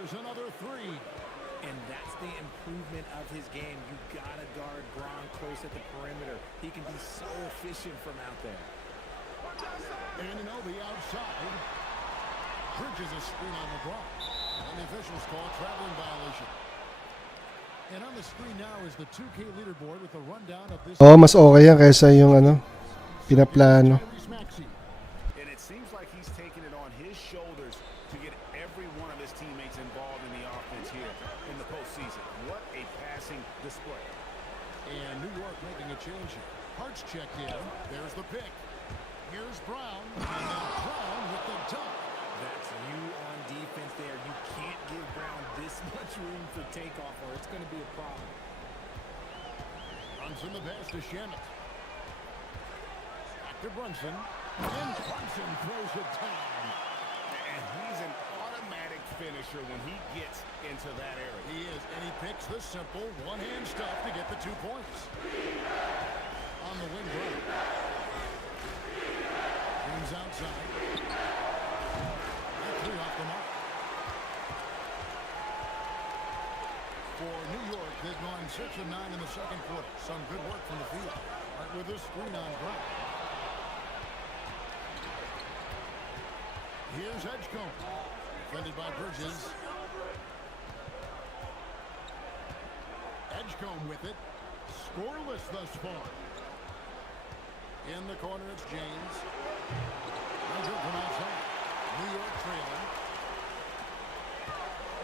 Another three. And that's the improvement of his game. You gotta guard Braun close at the perimeter. He can be so efficient from out there. Anunoby outside. Bridges a screen on LeBron. And the officials call traveling violation. And on the screen now is the 2K leaderboard with the rundown of this. Oh, mas okay yan kaysa yung ano, pinaplano. And it seems like he's taking it on his shoulders to get every one of his teammates involved in the offense here in the postseason. What a passing display. And New York making a change here. Hart's checked in. There's the pick. Here's Brown. And then Brown with the dunk. That's you on defense there. You can't give Brown this much room for takeoff or it's going to be a problem. Brunson the pass to Shamet. Back to Brunson. And Brunson throws it down. And he's an automatic finisher when he gets into that area. He is, and he picks the simple one-hand stuff to get the 2 points. On the wing Brown. Brings outside. And 3 off the mark. For New York, they've gone 6 of 9 in the second quarter. Some good work from the field. Right with this screen on Brown. Here's Edgecombe. Defended by Bridges. Edgecombe with it. Scoreless thus far. In the corner, it's James. No good from outside. New York trailing.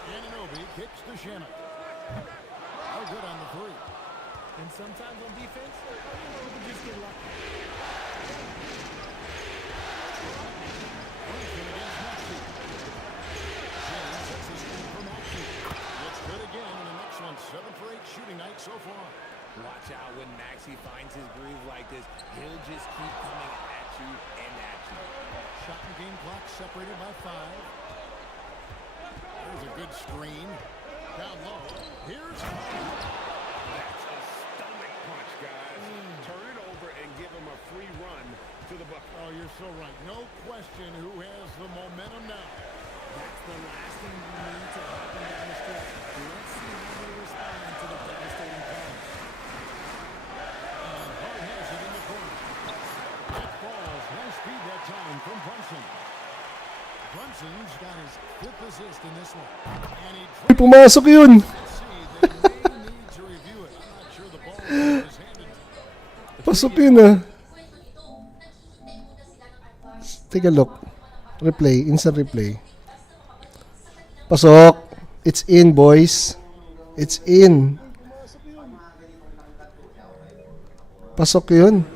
Anunoby kicks to Shamet. No good on the 3. And sometimes on defense, you can just get lucky. Brunson against Maxey. James sets the screen for Maxey. It's good again in the next one. 7 for 8 shooting night so far. Watch out when Maxey finds his groove like this. He'll just keep coming at you and at you. Shot and game clock separated by 5. There's a good screen. Down low. Here's That's a stomach punch, guys. Turn it over and give him a free run to the bucket. Oh, you're so right. No question who has the momentum now. That's the last thing you need to happen down the stretch. Let's see how they respond to the devastating punch. And Hart has it in the corner. That falls. Nice speed that time from Brunson. Brunson's got his 5th assist in this one. And he Pumasok yun. Pasok yun ah. Take a look. Replay. Instant replay. Pasok. It's in, boys. It's in. Pasok yun.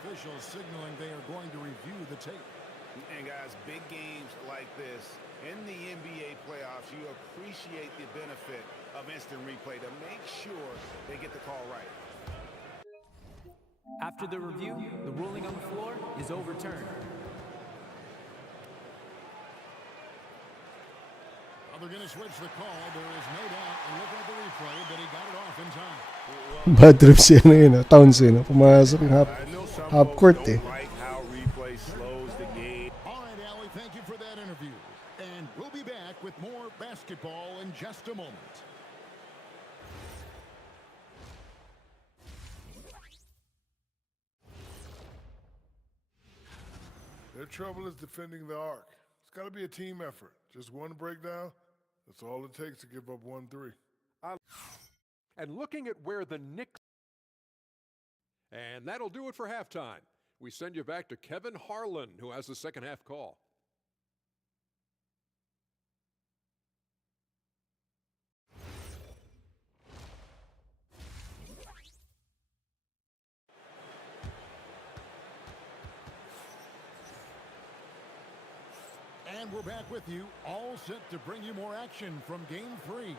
Officials signaling they are going to review the tape. And guys, big games like this in the NBA playoffs, you appreciate the benefit of instant replay to make sure they get the call right. After the review, the ruling on the floor is overturned. They're going to switch the call. There is no doubt, and look at the replay, that he got it off in time. Bad trip siya na yun, Towns yun. Pumasok yung half court eh. Like how replay slows the game. All right, Allie, thank you for that interview. And we'll be back with more basketball in just a moment. Their trouble is defending the arc. It's got to be a team effort. Just one breakdown, that's all it takes to give up 1-3. And looking at where the Knicks... And that'll do it for halftime. We send you back to Kevin Harlan, who has the second half call. And we're back with you, all set to bring you more action from Game 3.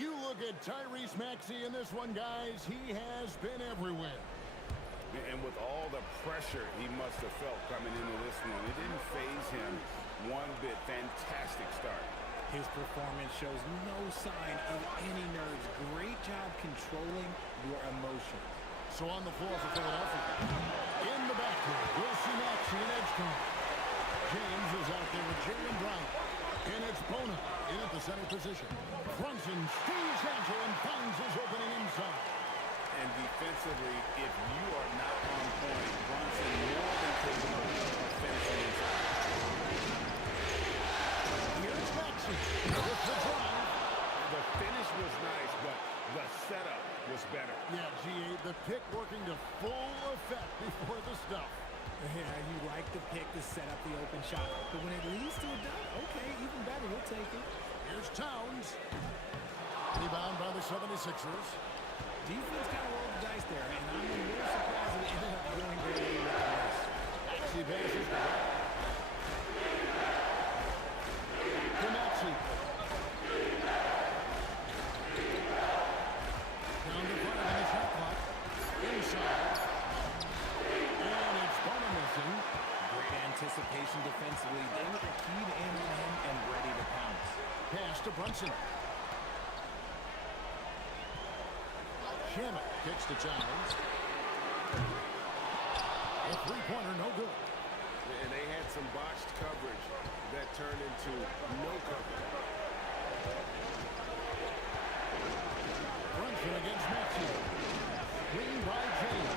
You look at Tyrese Maxey in this one, guys. He has been everywhere. And with all the pressure he must have felt coming into this one, it didn't faze him one bit. Fantastic start. His performance shows no sign of any nerves. Great job controlling your emotions. So on the floor for Philadelphia. In the backcourt, we'll see Maxey in edge court. James is out there with Jaylen Brown. And it's Bona in at the center position. Brunson steals Angel and finds his opening inside. And defensively, if you are not on point, Brunson more than capable of finishing inside. Here's Maxey with the drive. The finish was nice, but the setup was better. Yeah, GA, the pick working to full effect before the stuff. Yeah, you like the pick to set up the open shot. But when it leads to a dunk, okay, even better, we'll take it. Here's Towns. Rebound by the 76ers. Defense kind of rolled the dice there, and I'm a little surprised it ended up going very with the rest. Maxey passes the ball. To Maxey. Down to 5 on the shot clock. Inside. And it's Bona missing. Great anticipation defensively. They were keyed in on him and ready to pounce. Pass to Brunson. Shamet kicks to Towns. A three-pointer, no good. And they had some botched coverage that turned into no coverage. Brunson against Maxey. Screen by James.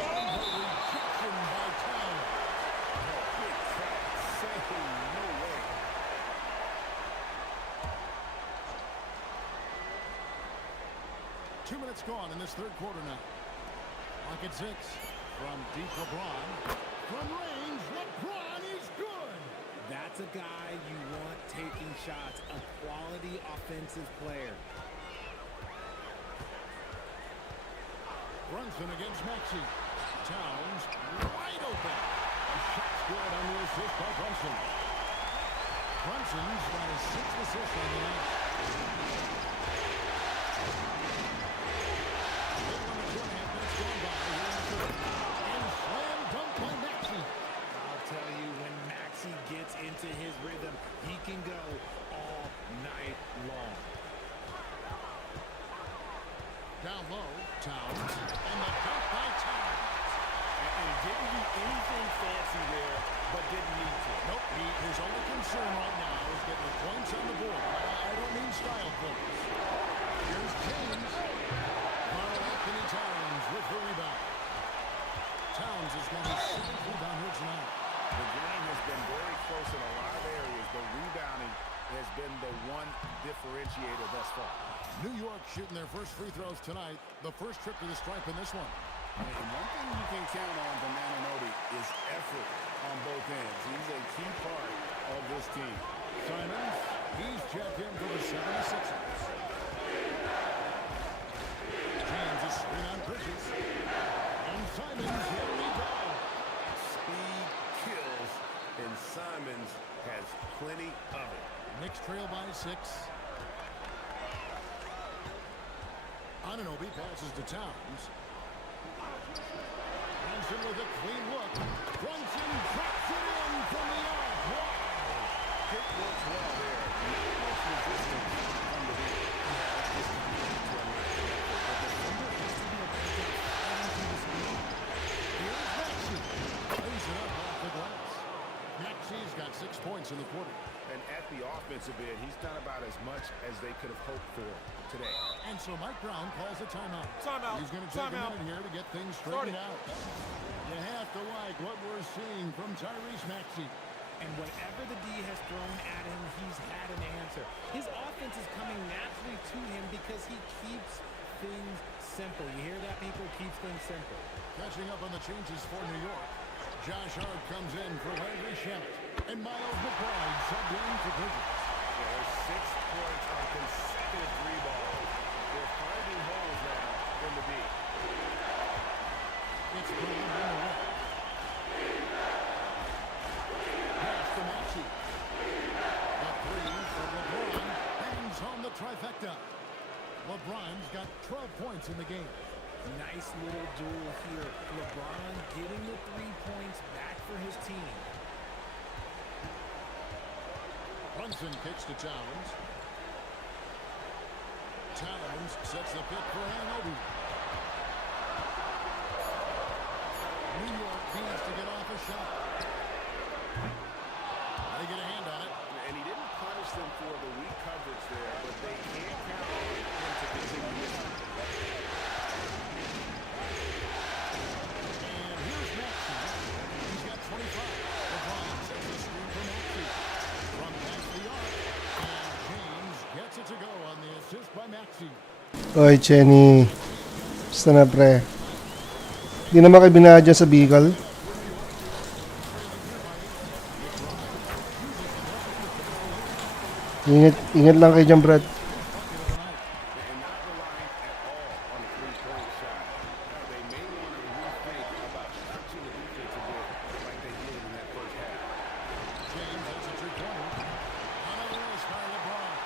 And the rejection by Towns. No way. 2 minutes gone in this third quarter now. Clock at 6. From deep LeBron. From range, LeBron is good. That's a guy you want taking shots, a quality offensive player. Brunson against Maxey. Towns wide open. A shot scored on the assist by Brunson. Brunson's got his 6th assist on the night. And slam dunk by Maxey. I'll tell you, when Maxey gets into his rhythm, he can go all night long. Down low, Towns, and the dunk by Towns. And didn't do anything fancy there, but didn't need to. Nope, his only concern right now is getting the points on the board. I don't mean style points. Here's James. Karl-Anthony Towns with the rebound. Towns has got his 7th rebound here tonight. The game has been very close in a lot of areas, but rebounding has been the one differentiator thus far. New York shooting their first free throws tonight. The first trip to the stripe in this one. And one thing you can count on from Anunoby is effort on both ends. He's a key part of this team. Simons, he's checked in for the 76ers. James is screen on Bridges. And Simons, here we go. Speed kills, and Simons has plenty of it. Knicks trail by 6. Anunoby passes to Towns. Brunson with a clean look. Brunson drops it in from the arc. Wow. pick works well there. Not much resistance from the deep. Here's Maxey. Lays it up off the glass. Maxey's got 6 points in the quarter. And at the offensive end, he's done about as much as they could have hoped for today. And so Mike Brown calls a timeout. Timeout. He's going to take a minute here to get things straightened out. You have to like what we're seeing from Tyrese Maxey. And whatever the D has thrown at him, he's had an answer. His offense is coming naturally to him because he keeps things simple. You hear that, people? Keeps things simple. Catching up on the changes for New York. Josh Hart comes in for Landry Shamet. And Miles McBride subbed in for Bridges. There's 6 points on consecutive 3 balls. They're finding holes now in the D. It's Brown on the right. Pass to Maxey. A 3 from LeBron. Bangs home the trifecta. LeBron's got 12 points in the game. Nice little duel here. LeBron getting the 3 points back for his team. Brunson kicks to Towns. Towns sets the pick for Anunoby. New York needs to get off a shot. They get a hand on it. And he didn't punish them for the weak coverage there, but they can't count on him to continue this. And here's Maxey. He's got 25. LeBron sets the screen for Maxey. From past the arc. And James gets it to go on the assist by Maxey. Oy, Chenny. Basta na, pre. Hindi naman kayo binadya sa Bicol. Ingat lang kayo dyan, Brad. And not relying at all on the three-point shot. Now, they may want to rethink about stretching the defense a bit like they did in that first half. James has a three-pointer. Another ace by LeBron.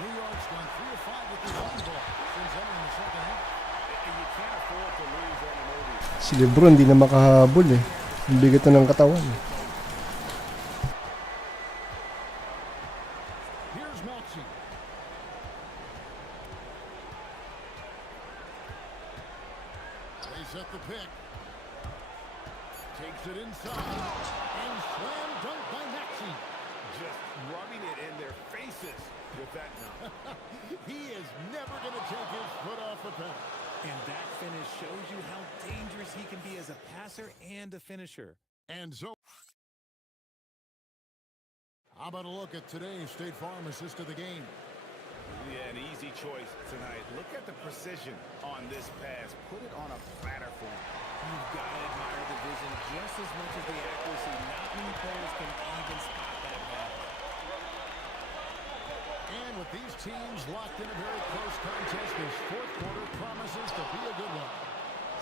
New York's gone 3 of 5 with the one ball since entering the second half. And you can't afford to lose on the movie. Si Lebron di na makahabol eh. Ang bigat na ng katawan. Here's Maxey. They set the pick. Takes it inside. And slam dunk by Maxey. Just rubbing it in their faces with that dunk. He is never going to take his foot off the pedal. And that finish shows you how dangerous he can be as a passer and a finisher. And so, how about a look at today's State Farm assist of the game? Yeah, an easy choice tonight. Look at the precision on this pass. Put it on a platter for him. You've got to admire the vision just as much as the accuracy. Not many players can even spot that pass. And with these teams locked in a very close contest, this fourth quarter promises to be a good one.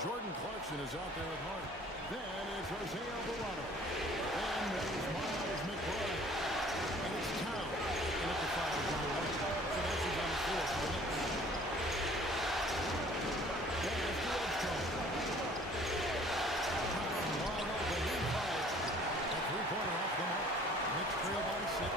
Jordan Clarkson is out there at Hart. Then it's Jose Alvarado. Then there's Miles McBride. And it's Towns. And at the 5 is on the right. So that's his on the floor for the next one. Then it's the edge call. Towns wide open inside. A three-pointer off the mark. Knicks trail by 6.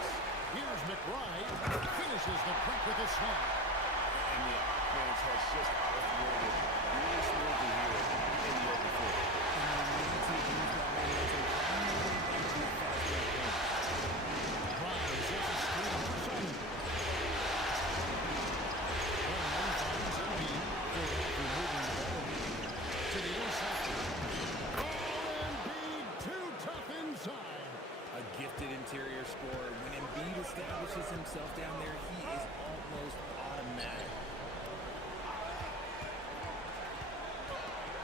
Here's McBride. Finishes the prep with a slam. And the offense has just offloaded really smoothly here in the open floor. Brown sets a screen for Simon. Brown finds Embiid. Philadelphia moving the ball to the inside. Oh, Embiid too tough inside. A gifted interior scorer. When Embiid establishes himself down there, he is almost automatic.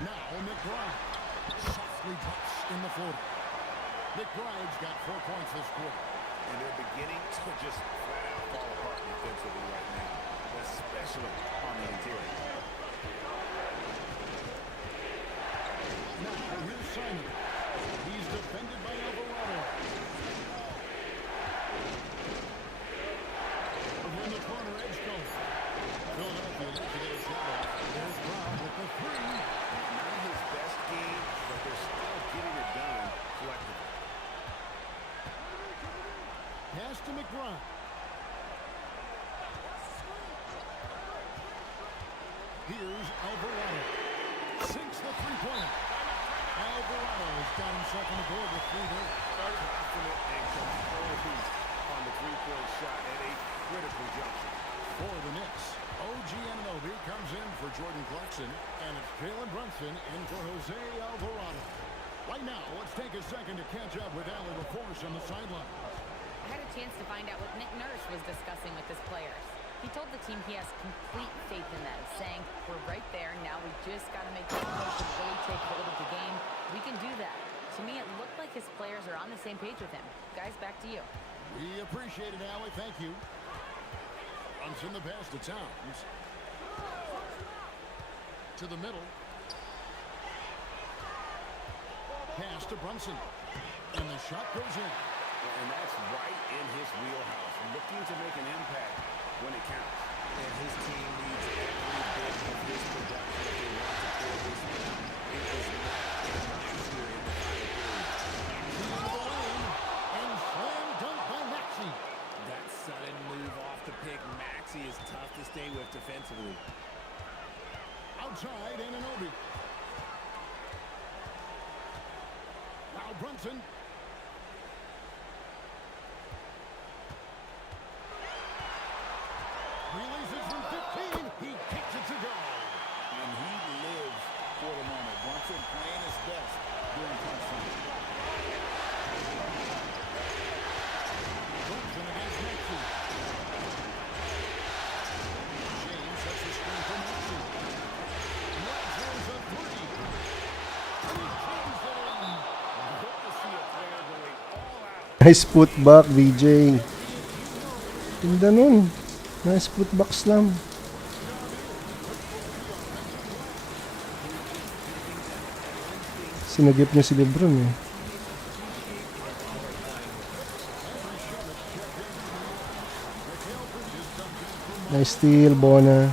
Now McBride softly drops in the floater. McBride's got 4 points this quarter. And they're beginning to just flat out fall apart defensively right now, especially on the interior. Now here's Simon. He's defended by Alvarado. From the corner, edge goal. Philadelphia needs to get a shot off. There's Brown with the 3. Not his best game, but they're still getting it done collectively. Here's Alvarado. Sinks the three-pointer. Alvarado's got himself on the board with 3 there. Confident and composed on the three-point shot at a critical juncture. For the Knicks, OG Anunoby comes in for Jordan Clarkson, and it's Jalen Brunson in for Jose Alvarado. Right now, let's take a second to catch up with Allie LaForce on the sideline. I had a chance to find out what Nick Nurse was discussing with his players. He told the team he has complete faith in them, saying, we're right there, now we just got to make the push and really take hold of the game. We can do that. To me, it looked like his players are on the same page with him. Guys, back to you. We appreciate it, Allie. Thank you. Brunson the pass to Towns. To the middle. Pass to Brunson. And the shot goes in. And that's right in his wheelhouse. Looking to make an impact when it counts. And his team needs every bit of his production if they want to pull this one. It was not nice here in the final period. And slam dunk by Maxey. That sudden move off the pick, Maxey, is tough to stay with defensively. Outside, Anunoby. Now Brunson. Releases from 15. He kicks it to go. And he lives for the moment. Brunson playing his best during crunch time. Brunson against Maxey. James sets the screen for Maxey. Maxey's a 3. And he turns it in. Good to see a player going all out. Nice putback, VJ. Tinda nun. Nice putback slam. Sinagip niya si Lebron eh. Nice steal, Bona.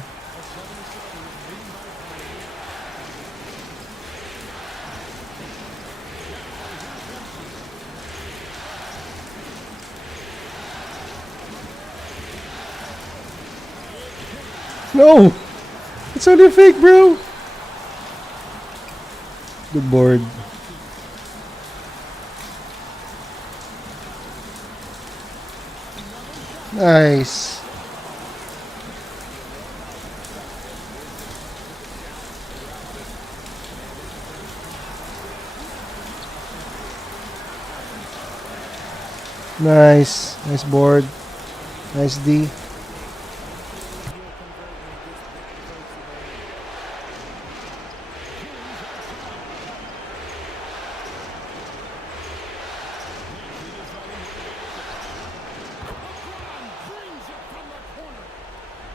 No! It's only fake, bro! Good board. Nice. Nice. Nice board. Nice D.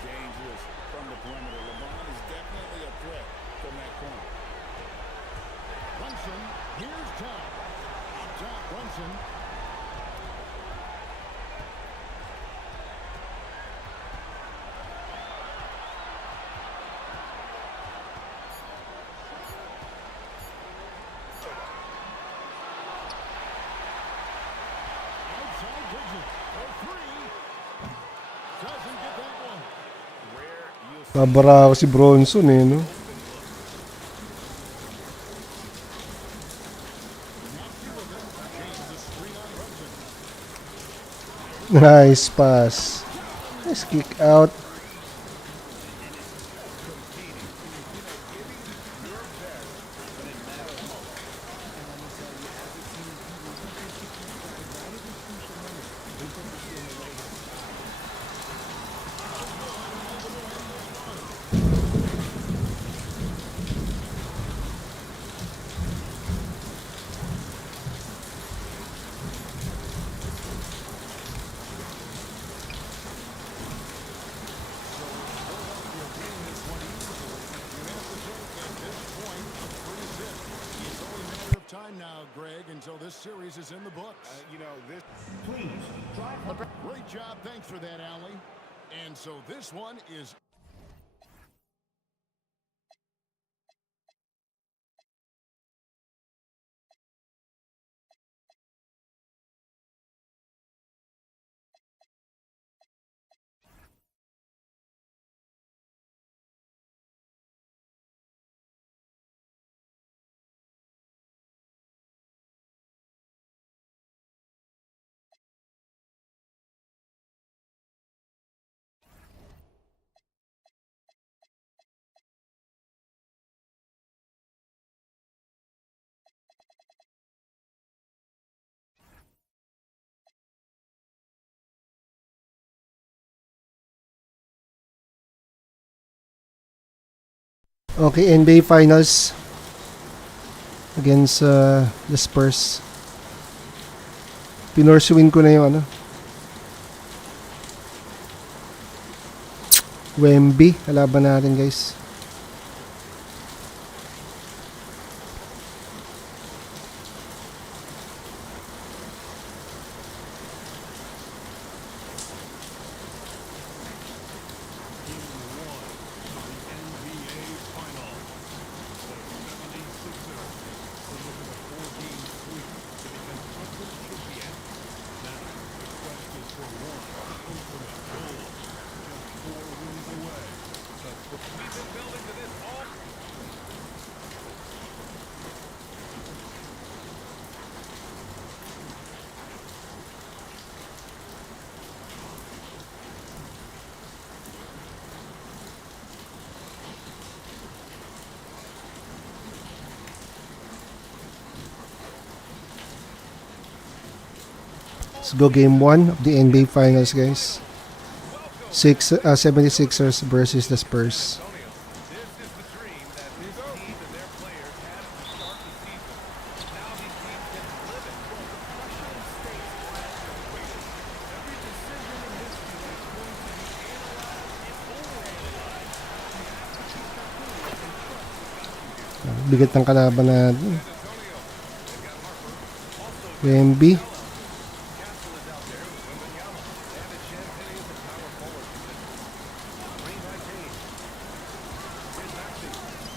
Dangerous from the perimeter. Lebron is definitely a threat from that corner. Brunson, here's Tom. Top Brunson. Outside Bridges for 3. Doesn't get that one. Rare you'll see Babara si Bronson eh, no? Nice pass. Nice kick out. Time now, Greg, until this series is in the books. you know, this. Great job. Thanks for that, Allie. And so this one is Okay, NBA Finals against the Spurs. Pinorsuin ko na yung ano. Wemby, kalaban natin guys. Let's go game 1 of the NBA Finals, guys. 76ers versus the Spurs. Bigat ng kalaban natin. Wemby.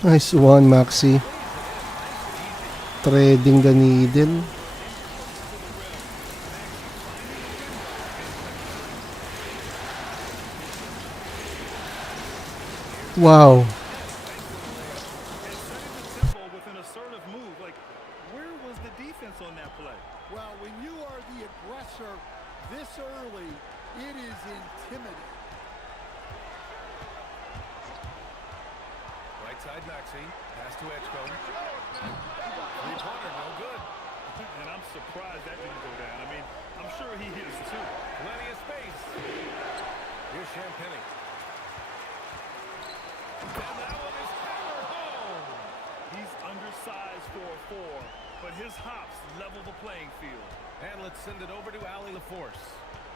Nice one, Maxi. Threading the needle. Wow. With an assertive move, like where was the defense on that play? Well, when you are the aggressor this early, it is intimidating. Right side Maxi, pass to Edgecombe. Three-pointer, no good. And I'm surprised that didn't go down. I mean, I'm sure he is too. Plenty of space. Here's Champagny. And that one is hammered home. He's undersized for a 4, but his hops level the playing field. And let's send it over to Allie LaForce.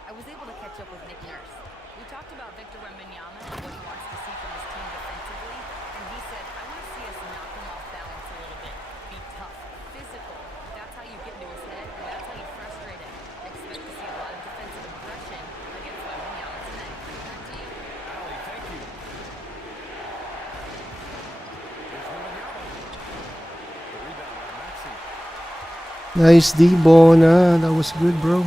I was able to catch up with Nick Nurse. We talked about Victor Wembanyama and what he wants to see from his team defensively, and he said, I want to see us knock him off balance a little bit, be tough, physical. That's how you get into his head, and that's how you frustrate him. Expect to see a lot of defensive aggression against Wembanyama tonight. Back to you. Allie, thank you. Here's Wembanyama. The rebound by Maxi. Nice D, Bona. That was good, bro.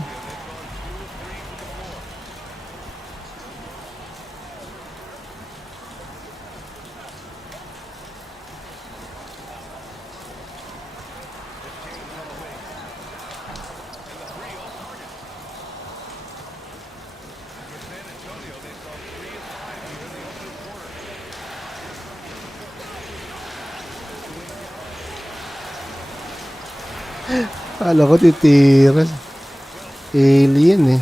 Kala ko titira. Alien eh.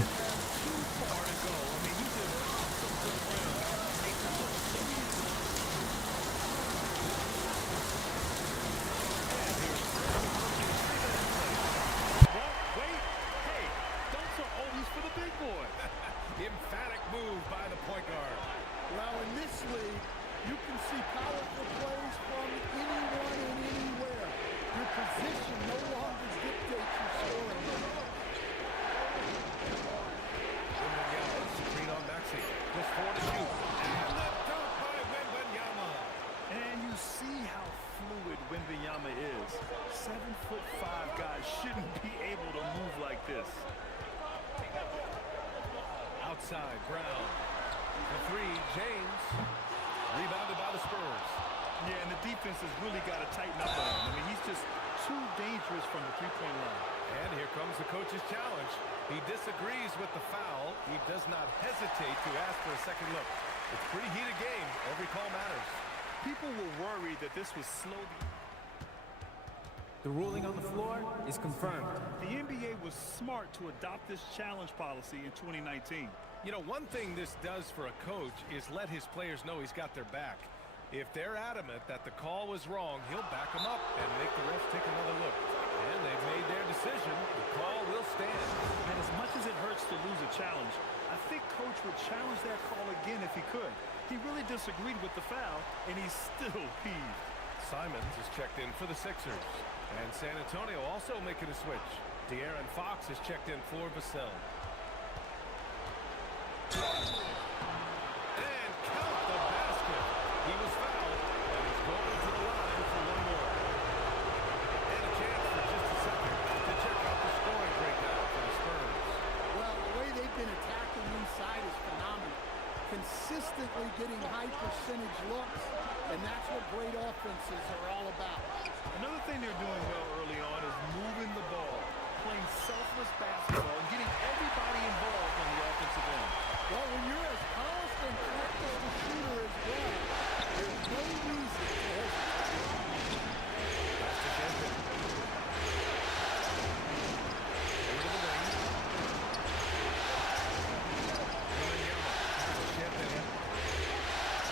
Emphatic move by the point guard. Well, in this league, you can see powerful plays from anyone and anywhere. Your position no longer dictates your scoring. Wembanyama, screen on Maxi. Just 4 to shoot. And the dunk by Wembanyama. And you see how fluid Wembanyama is. 7'5" guys shouldn't be able to move like this. Outside, Brown. The three, James. Rebounded by the Spurs. Yeah, and the defense has really got to tighten up on him. I mean, he's just too dangerous from the three-point line. And here comes the coach's challenge. He disagrees with the foul. He does not hesitate to ask for a second look. It's a pretty heated game. Every call matters. People were worried that this was slow. The ruling on the floor is confirmed. The NBA was smart to adopt this challenge policy in 2019. You know, one thing this does for a coach is let his players know he's got their back. If they're adamant that the call was wrong, he'll back them up and make the refs take another look. And they've made their decision. The call will stand. And as much as it hurts to lose a challenge, I think Coach would challenge that call again if he could. He really disagreed with the foul, and he's still peeved. Simons is checked in for the Sixers. And San Antonio also making a switch. De'Aaron Fox is checked in for Vassell. And count the basket. He was fouled, and he's going to the line for one more. And a chance for just a second to check out the scoring breakdown for the Spurs. Well, the way they've been attacking inside is phenomenal. Consistently getting high percentage looks, and that's what great offenses are all about. Another thing they're doing well early on is moving the ball, playing selfless basketball, and getting everybody involved on the offensive end. Well, when you're as polished and practiced a shooter as well, there's no reason to hesitate. That's the champion. Over to the wing. Wembanyama has a champion.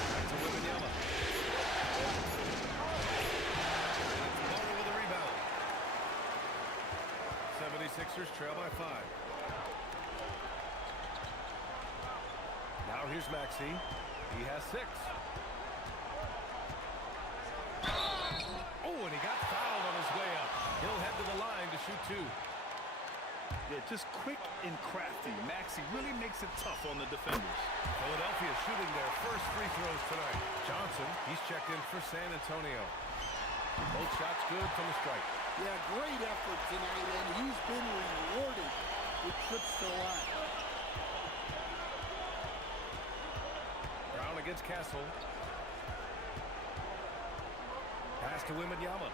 Back to Wembanyama. And it's Bono with a rebound. 76ers trail by 5. Now here's Maxey. He has 6. Oh, and he got fouled on his way up. He'll head to the line to shoot 2. Yeah, just quick and crafty. Maxey really makes it tough on the defenders. Philadelphia shooting their first free throws tonight. Johnson, he's checked in for San Antonio. Both shots good from the strike. Yeah, great effort tonight, and he's been rewarded with trips to the line. Brown against Castle. Pass to Wembanyama.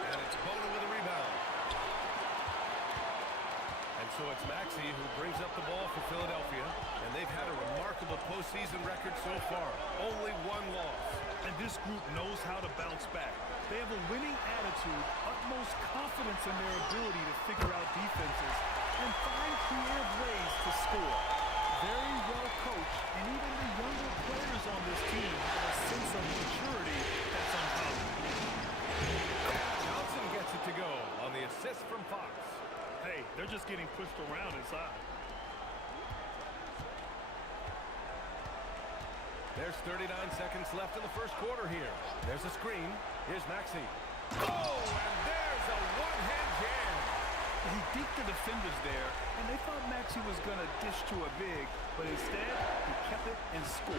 And it's Bono with a rebound. And so it's Maxey who brings up the ball for Philadelphia. And they've had a remarkable postseason record so far. Only 1 loss. And this group knows how to bounce back. They have a winning attitude, utmost confidence in their ability to figure out defenses, and find creative ways to score. Very well coached, and even the younger players on this team have a sense of maturity that's uncommon. Johnson gets it to go on the assist from Fox. Hey, they're just getting pushed around inside. There's 39 seconds left in the first quarter here. There's a screen. Here's Maxey. Oh, and there's a one-hand jam. He beat the defenders there, and they thought Maxey was going to dish to a big, but instead, he kept it and scored.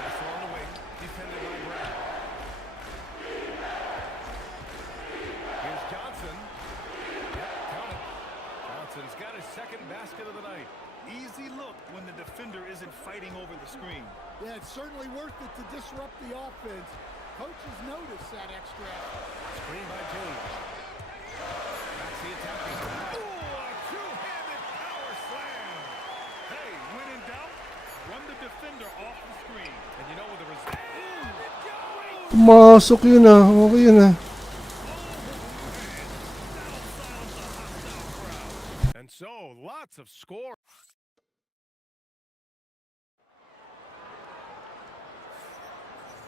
Pass on the wing, defended by Brown. Here's Johnson. Yep, count it. Johnson's got his second basket of the night. Easy look when the defender isn't fighting over the screen. Yeah, it's certainly worth it to disrupt the offense. Coaches notice that extra effort. Screen by James. Maxey attacking. Oh, a two-handed power slam. Hey, when in doubt, run the defender off the screen. And you know what the result? Pumasok yun ah. Okay yun ah. And so, lots of score.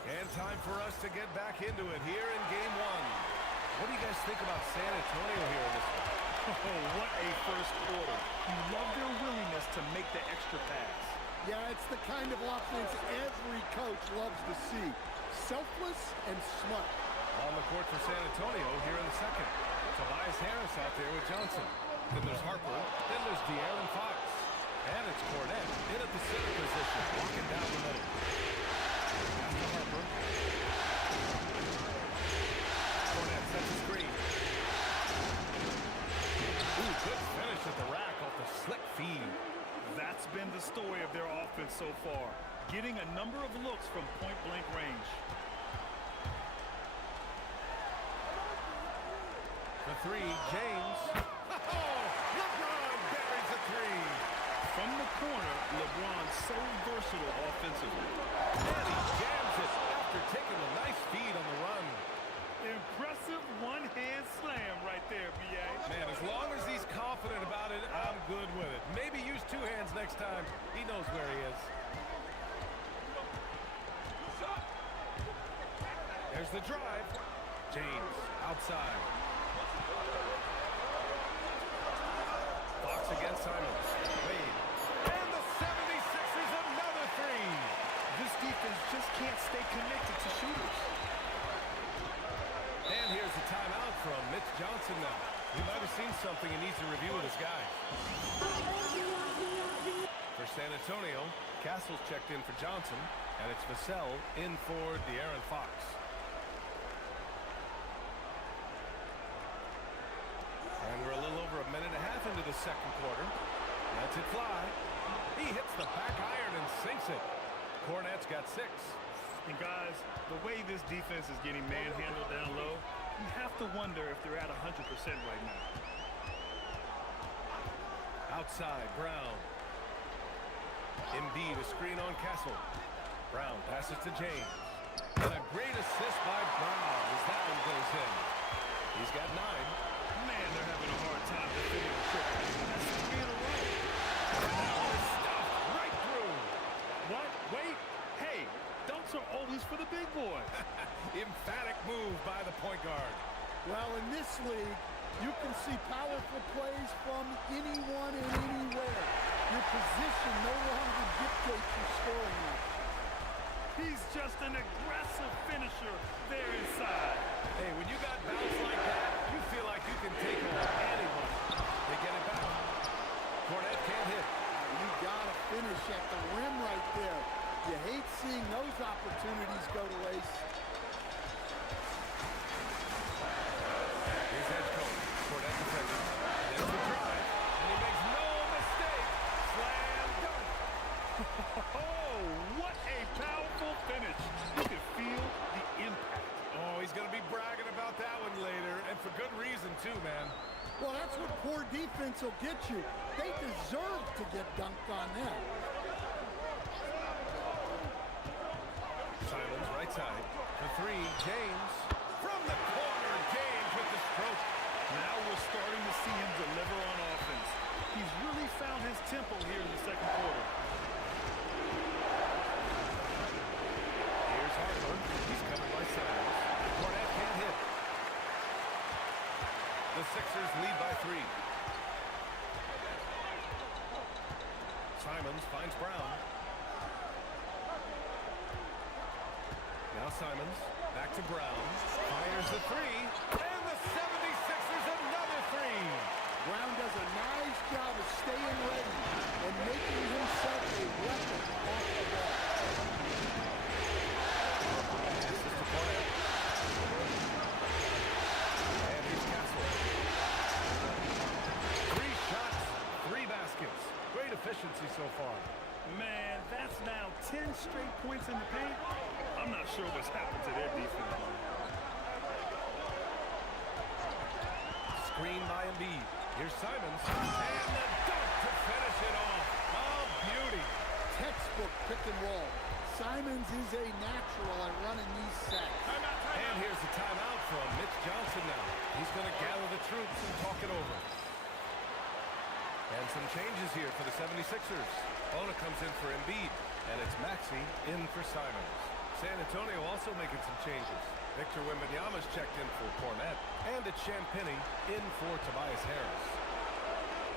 And time for us to get back into it here in Game 1. What do you guys think about San Antonio here in this one? Oh, what a first quarter. You love their willingness to make the extra pass. Yeah, it's the kind of offense every coach loves to see. Selfless and smart. On the court for San Antonio here in the second. Tobias Harris out there with Johnson. Then there's Harper. Then there's De'Aaron Fox. And it's Cornette in at the center position, walking down the middle. Pass to Harper. Cornette sets a screen. Ooh, good finish at the rack off the slick feed. That's been the story of their offense so far, getting a number of looks from point-blank range. The three, James. Oh, Lebron buries a three. From the corner, LeBron so versatile offensively. And he jams it after taking a nice the drive. James outside. Fox against Simons. Wade. And the 76ers another three. This defense just can't stay connected to shooters. And here's a timeout from Mitch Johnson now. He might have seen something he needs to review with his guys. For San Antonio, Castle's checked in for Johnson, and it's Vassell in for De'Aaron Fox. And we're a little over a minute and a half into the second quarter. Lets it fly. He hits the back iron and sinks it. Cornette's got 6. And guys, the way this defense is getting manhandled down low, you have to wonder if they're at 100% right now. Outside, Brown. Embiid, a screen on Castle. Brown passes to James. And a great assist by Brown as that one goes in. He's got 9. Man, they're having a hard time defending the triple. That's 3 in a row. That one is stuffed right through. What? Wait. Hey, dunks are always for the big boy. Emphatic move by the point guard. Well, in this league, you can see powerful plays from anyone and anywhere. Your position no longer dictates your scoring rate. He's just an aggressive finisher there inside. Hey, when you got bounce like that, you feel like you can take on anyone. They get it back. Cornette can't hit. You gotta finish at the rim right there. You hate seeing those opportunities go to waste. Here's Edgecombe. Cornette defending. There's the drive. And he makes no mistake. Slam dunk. Oh, what a powerful finish. You can feel the impact. Oh, he's going to be bragging about that one later. And for good reason, too, man. Well, that's what poor defense will get you. They deserve to get dunked on them. Simons, right side. For 3, James. From the corner, James with the stroke. Now we're starting to see him deliver on offense. He's really found his tempo here in the second quarter. Here's Harper. He's covered by Simons. Cornette can't hit. The Sixers lead by 3. Simons finds Brown. Now Simons, back to Brown. Fires the 3. And the 76ers another 3. Brown does a nice job of staying ready and making himself a weapon off the ball. This is to Cornette. And here's Castle. 3 shots, 3 baskets. Great efficiency so far. Man, that's now 10 straight points in the paint. I'm not sure what's happened to their defense. Screen by Embiid. Here's Simons. And the dunk to finish it off. Oh, beauty. Textbook pick and roll. Simons is a natural at running these sets. And here's the timeout from Mitch Johnson now. He's going to gather the troops and talk it over. And some changes here for the 76ers. Ona comes in for Embiid, and it's Maxey in for Simons. San Antonio also making some changes. Victor Wembanyama's checked in for Cornette, and it's Champagnie in for Tobias Harris.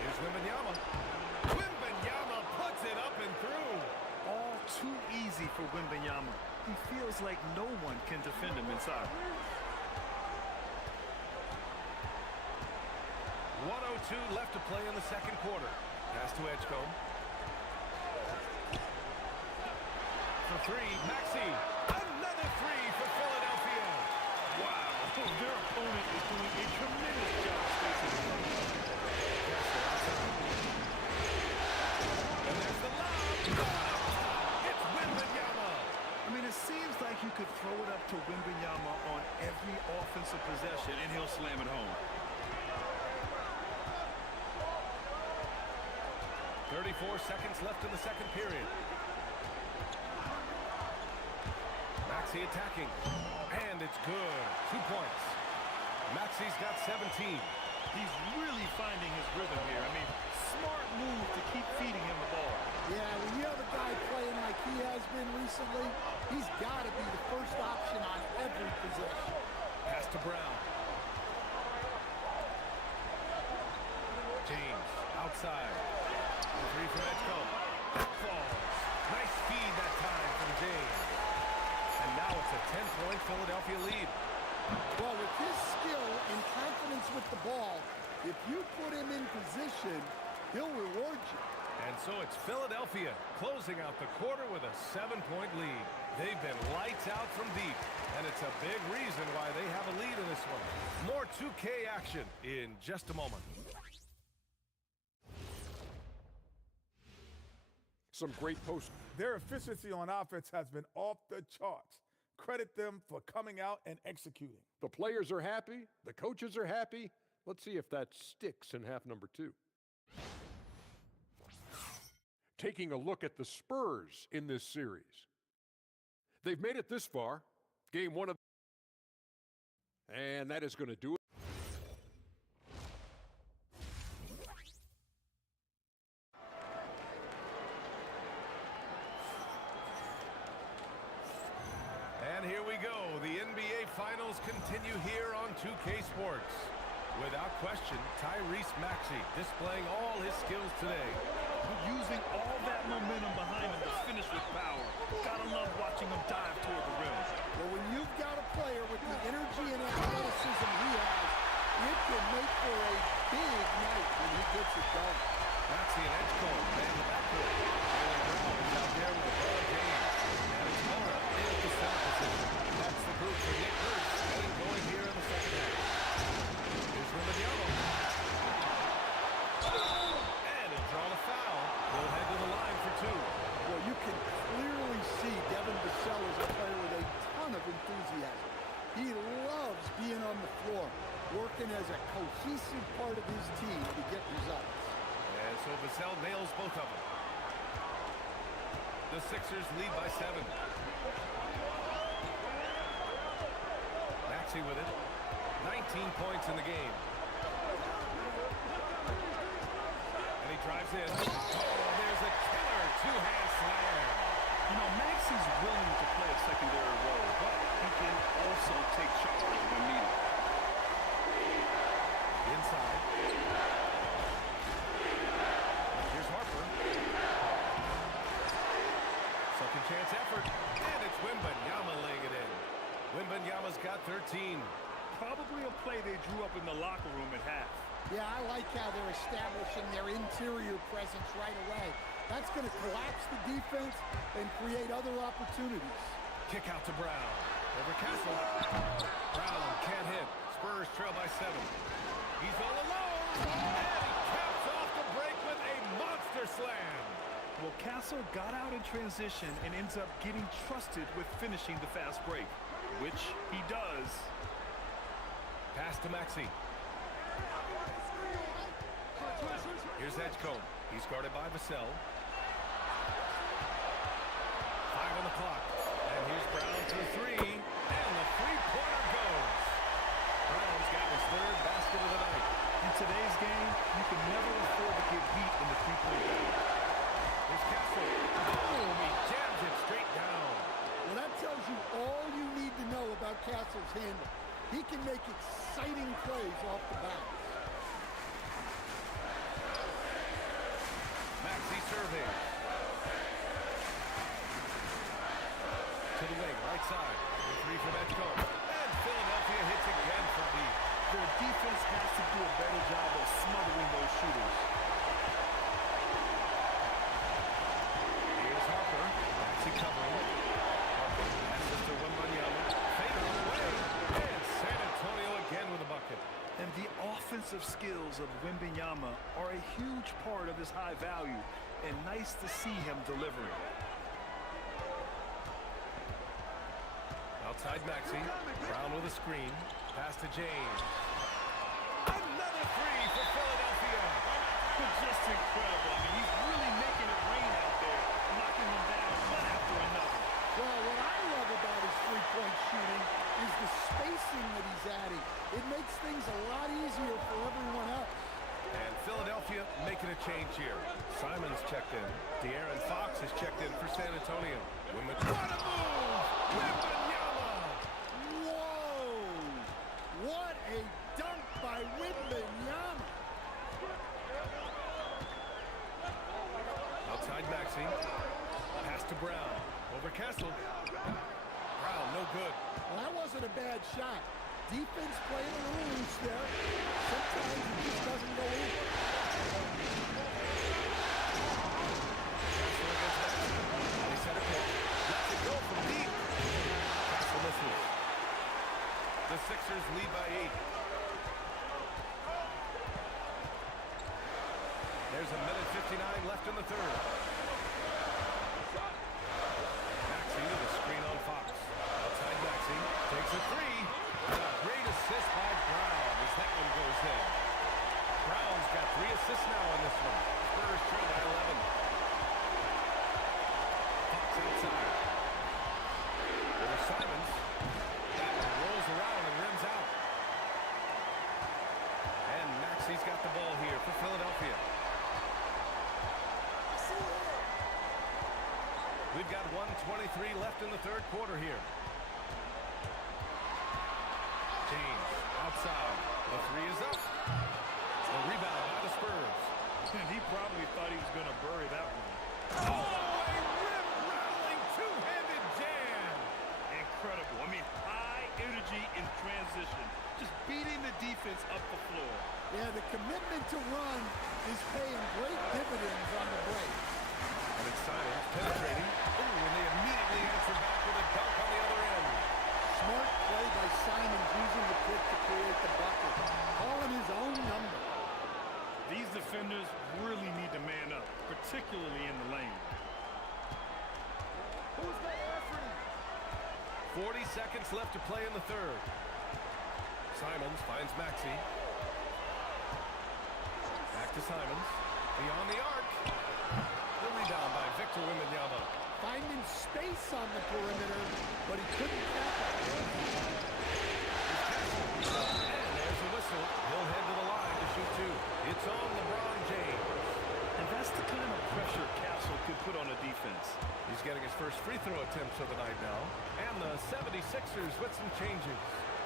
Here's Wembanyama. Wembanyama puts it up and through. All too easy for Wembanyama. He feels like no one can defend him inside. 1:02 left to play in the second quarter. Pass to Edgecombe. For 3, Maxey. Another 3 for Philadelphia. Wow, their opponent is doing a tremendous job spacing the front. And there's the lob. It's Wembanyama. I mean, it seems like you could throw it up to Wembanyama on every offensive possession, and he'll slam it home. 34 seconds left in the second period. Maxey attacking. And it's good. 2 points. Maxey's got 17. He's really finding his rhythm here. I mean, smart move to keep feeding him the ball. Yeah, when you have a guy playing like he has been recently, he's got to be the first option on every possession. to Brown. James outside. Three from Edgecombe. That falls. Nice feed that time from James. And now it's a 10-point Philadelphia lead. Well, with his skill and confidence with the ball, if you put him in position, he'll reward you. And so it's Philadelphia closing out the quarter with a 7-point lead. They've been lights out from deep, and it's a big reason why they have a lead in this one. More 2K action in just a moment. Some great post. Their efficiency on offense has been off the charts. Credit them for coming out and executing. The players are happy. The coaches are happy. Let's see if that sticks in half number 2. Taking a look at the Spurs in this series. They've made it this far. Game 1 of... And that is going to do it. And here we go. The NBA Finals continue here on 2K Sports. Without question, Tyrese Maxey displaying all his skills today. Using all that momentum behind him to finish with power. Gotta love watching him dive toward the rim. Well, when you've got a player with the energy and athleticism he has, it can make for a big night when he gets it done. Maxey and Edgecombe man in the backcourt. Jaylen Brown is out there with LeBron James. And it's Mora in the center position. That's the group for Nick Nurse getting going here in the second half. Here's Wembanyama. And he'll draw the foul. He'll head to the line for 2. Well, you can clearly see Devin Vassell is a player with a ton of enthusiasm. He loves being on the floor, working as a cohesive part of his team to get results. And so Vassell nails both of them. The Sixers lead by 7. Maxey with it. 19 points in the game. And he drives in. Oh, there's a killer two-hand slam. You know, Maxey's willing to play a secondary role, but he can also take charge when needed. Inside. Here's Harper. Second chance effort. And it's Wembanyama laying it in. Wembanyama's got 13. Probably a play they drew up in the locker room at half. Yeah, I like how they're establishing their interior presence right away. That's going to collapse the defense and create other opportunities. Kick out to Brown. Over Castle. Brown can't hit. Spurs trail by 7. He's all alone. And he caps off the break with a monster slam. Well, Castle got out in transition and ends up getting trusted with finishing the fast break, which he does. Pass to Maxey. Here's Edgecombe. He's guarded by Vassell. 5 on the clock. And here's Brown to the 3. And the three-pointer goes. Brown's got his 3rd basket of the night. In today's game, you can never afford to get beat in the three-point game. Here's Castle. Boom! He jams it straight down. Well, that tells you all you need to know about Castle's handle. He can make exciting plays off the bounce. Maxey serving. To the wing, right side. The 3 from Edgecombe. And Philadelphia hits again from deep. Their defense has to do a better job of smothering those shooters. Here's Harper. Maxey covering. Harper passes to Wembanyama. Fader on the way. And San Antonio again with a bucket. And the offensive skills of Wembanyama are a huge part of his high value, and nice to see him delivering. Outside Maxey. Brown with a screen. Pass to James. Another 3 for Philadelphia. Just incredible. I mean, he's really making it rain out there, knocking them down one after another. Well, what I love about his three-point shooting is the spacing that he's adding. It makes things a lot easier for everyone else. And Philadelphia making a change here. Simon's checked in. De'Aaron Fox is checked in for San Antonio. What a move! Wembanyama! Whoa! a bad shot. Defense playing a little loose there. Sometimes it just doesn't go in. They set a pick. Lets it go from deep. Castle misses. The Sixers lead by 8. There's a minute 59 left in the third. Maxey with a screen on Fox. Outside Maxey. Takes a three. And a great assist by Brown as that one goes in. Brown's got 3 assists now in this one. Spurs trail by 11. Fox outside. There's Simons. That one rolls around and rims out. And Maxey's got the ball here for Philadelphia. We've got 1:23 left in the third quarter here. James outside. The three is up. The rebound by the Spurs. And he probably thought he was going to bury that one. Oh, a rim-rattling two-handed jam. Incredible. I mean, high energy in transition. Just beating the defense up the floor. Yeah, the commitment to run is paying great dividends on the break. And it's Simons penetrating. Ooh, and they immediately answer back with a dunk on the other end. Smart play by Simons using the pick to create the bucket. Calling his own number. These defenders really need to man up, particularly in the lane. Who's got effort? 40 seconds left to play in the third. Simons finds Maxey. Back to Simons. Beyond the arc. The rebound by Victor Wembanyama. Finding space on the perimeter, but he couldn't cap it. And there's a whistle. He'll head to the line to shoot 2. It's on LeBron James. And that's the kind of pressure Castle could put on a defense. He's getting his first free throw attempts of the night now. And the 76ers with some changes.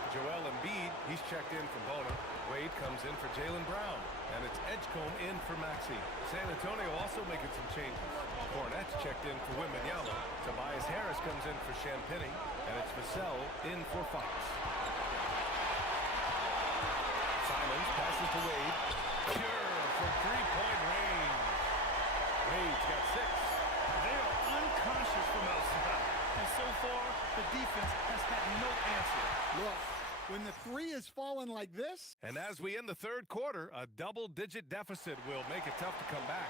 Joel Embiid, he's checked in for Bona. Wade comes in for Jaylen Brown. And it's Edgecombe in for Maxey. San Antonio also making some changes. Cornette's checked in for Wembanyama. Tobias Harris comes in for Champagny. And it's Vassell in for Fox. Simons passes to Wade. Pure from three-point range. Wade's got 6. They are unconscious from outside. And so far, the defense has had no answer. Look, when the three is falling like this. And as we end the third quarter, a double-digit deficit will make it tough to come back.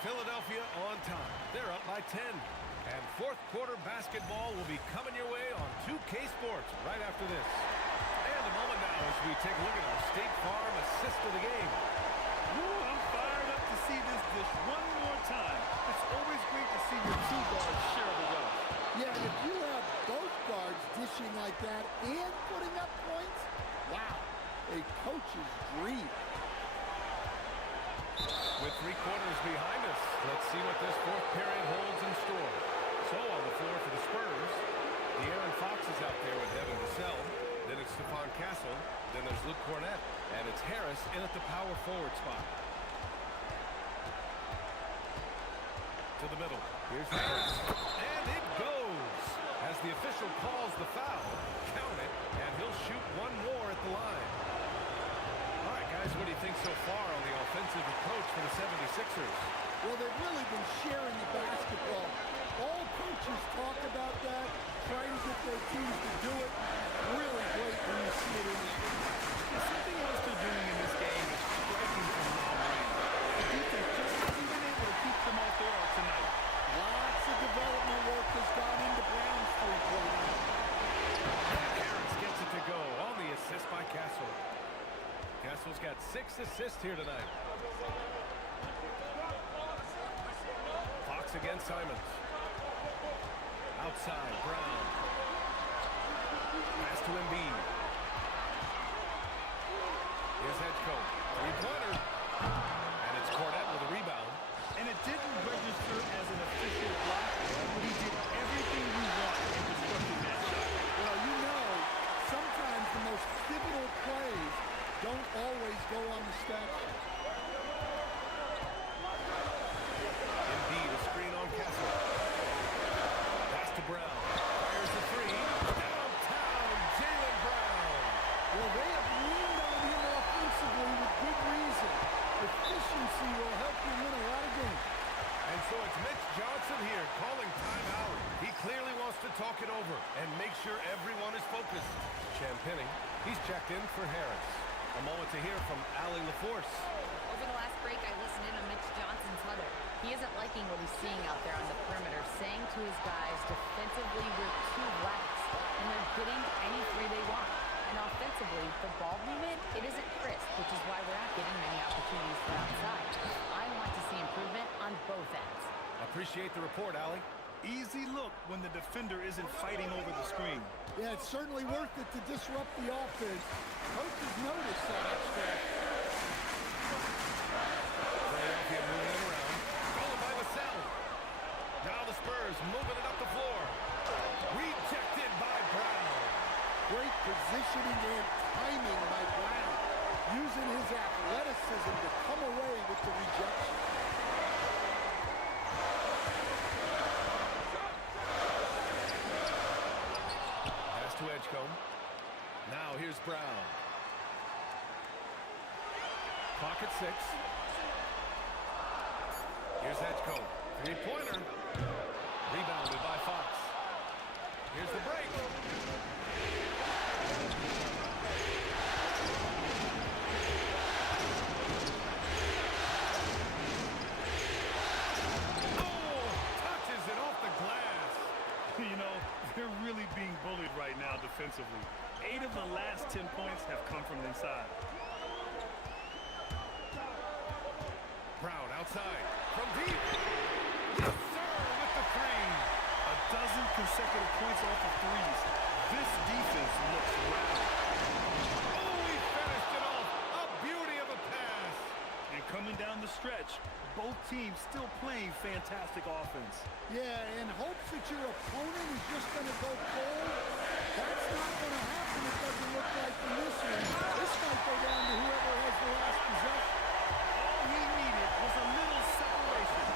Philadelphia on top. They're up by 10. And fourth quarter basketball will be coming your way on 2K Sports right after this. And a moment now as we take a look at our State Farm assist of the game. Ooh, I'm fired up to see this dish one more time. It's always great to see your two guards share the wealth. Yeah, and if you have both guards dishing like that and putting up points, wow, a coach's dream. With 3 quarters behind us, let's see what this fourth period holds in store. So on the floor for the Spurs, De'Aaron Fox is out there with Devin Vassell. Then it's Stephon Castle. Then there's Luke Cornette. And it's Harris in at the power forward spot. To the middle. Here's Harris. And it goes! As the official calls the foul, count it, and he'll shoot one more at the line. All right, guys, what do you think so far on the offensive approach for the 76ers? Well, they've really been sharing the basketball. All coaches talk about that, trying to get their teams to do it. Really great when you see it in the game. Something else they're doing in this game is striking from long range. The defense just hasn't been able to keep them off the arc tonight. Lots of development work has gone into Brown's three-point line. Harris gets it to go on the assist by Castle. Castle's got 6 assists here tonight. Fox against Simons. Outside, Brown. Pass to Embiid. Here's Edgecombe. Three-pointer. And it's Cornette with a rebound. And it didn't register as an official block, but he did everything you want in disrupting that shot. Well, you know, sometimes the most pivotal plays don't always go on the stat sheet. Embiid, a screen on Castle. Pass to Brown. Fires the three. Downtown, Jaylen focused. Champagny. He's checked in for Harris. A moment to hear from Allie LaForce. Over the last break, I listened in on Mitch Johnson's huddle. He isn't liking what he's seeing out there on the perimeter, saying to his guys, defensively, we're too lax, and they're getting any three they want. And offensively, the ball movement, it isn't crisp, which is why we're not getting many opportunities from outside. I want to see improvement on both ends. Appreciate the report, Allie. Easy look when the defender isn't fighting over the screen. Yeah, it's certainly worth it to disrupt the offense. Coaches notice that stretch. Philadelphia moving it around. Followed by Vassell. Now the Spurs moving it up the floor. Rejected by Brown. Great positioning and timing by Brown, using his athleticism to come away with the rejection. Pass to Edgecombe. Now here's Brown. Clock at 6. Here's Edgecombe. Three-pointer. Rebounded by Fox. Here's the break. Touches it off the glass. You know, they're really being bullied right now defensively. 8 of the last 10 points have come from inside. Brown outside. From deep. Yes, sir, with the three. A dozen consecutive points off of threes. This defense looks rapid. Oh, he finished it off. A beauty of a pass. And coming down the stretch, both teams still playing fantastic offense. Yeah, and hopes that your opponent is just going to go cold. That's not going to happen. It doesn't look like in this one. This might go down to whoever has the last possession. All he needed was a little separation.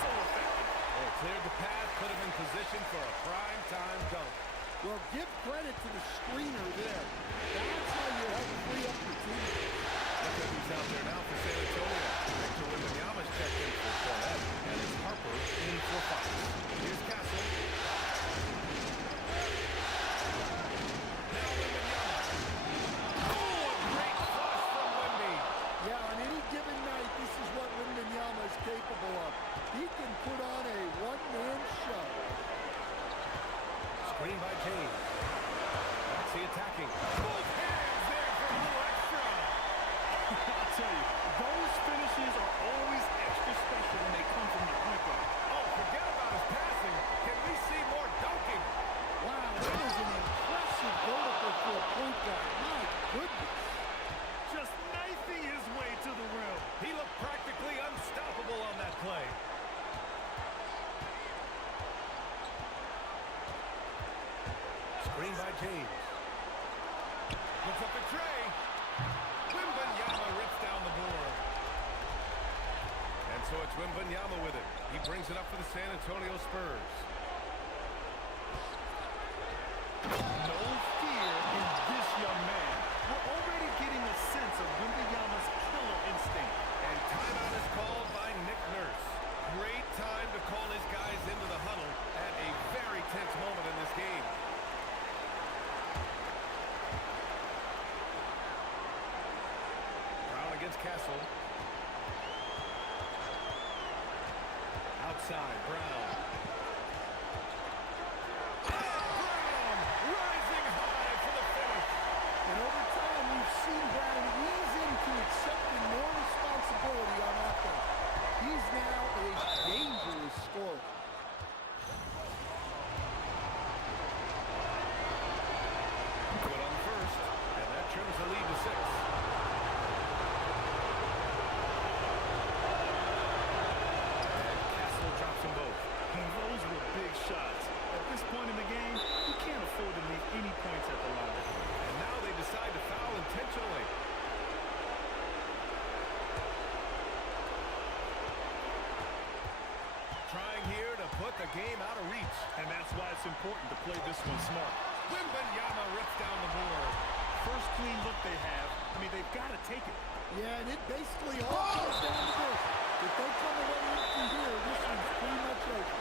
So effective. Well, cleared the path, put him in position for a prime-time dunk. Well, give credit to the screener there. That's how you help free up your team. Look at who's out there now for San Antonio. Victor Wembanyama's checked in for Cornette, and it's Harper in for Fox. Here's Castle. Now Wembanyama. Oh, a great flush from Wemby. Yeah, on any given night, this is what Wembanyama is capable of. He can put on a one-man show. Screen by James. That's the attacking. Both hands there for a little extra. I'll tell you, those finishes are always extra special when they come from the point guard. Oh, forget about his passing. Can we see more dunking? Wow, that is an impressive vertical for a point guard. My goodness. Just knifing his way to the rim. He looked practically unstoppable on that play. Screen by James. Looks up at Trey. Wembanyama rips down the board. And so it's Wembanyama with it. He brings it up for the San Antonio Spurs. No fear in this young man. We're already getting a sense of Wembanyama's killer instinct. And timeout is called by Nick Nurse. Great time to call his guys into the huddle at a very tense moment in this game. Brown against Castle. Outside, Brown. Brown rising high for the finish. And over time, we've seen Brown ease into accepting more responsibility on offense. He's now a dangerous scorer. Put on first, and that trims the lead to 6. And Castle drops them both. And those were big shots. At this point in the game, you can't afford to leave any points at the line. And now they decide to foul intentionally. Trying here to put the game out of reach. And that's why it's important to play this one smart. Wembanyama rips down the board. First clean look they have, I mean, they've got to take it. Yeah, and it basically all comes down to this. If they come away empty here, this one's pretty much over.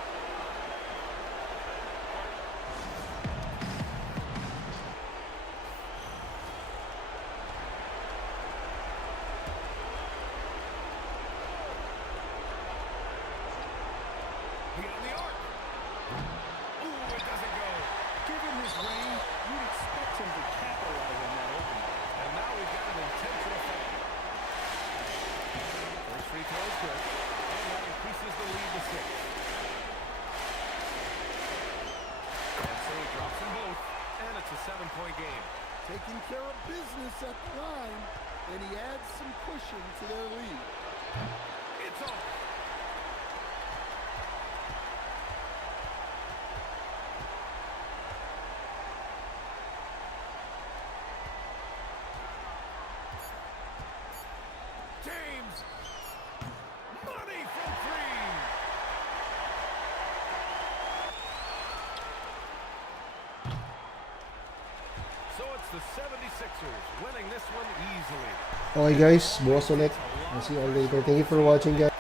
a 7-point game. Taking care of business at the line, and he adds some cushion to their lead. It's off. James. Money from three. So it's the 76ers winning this one easily. Okay guys, bukas ulit. I'll see you all later. Thank you for watching guys.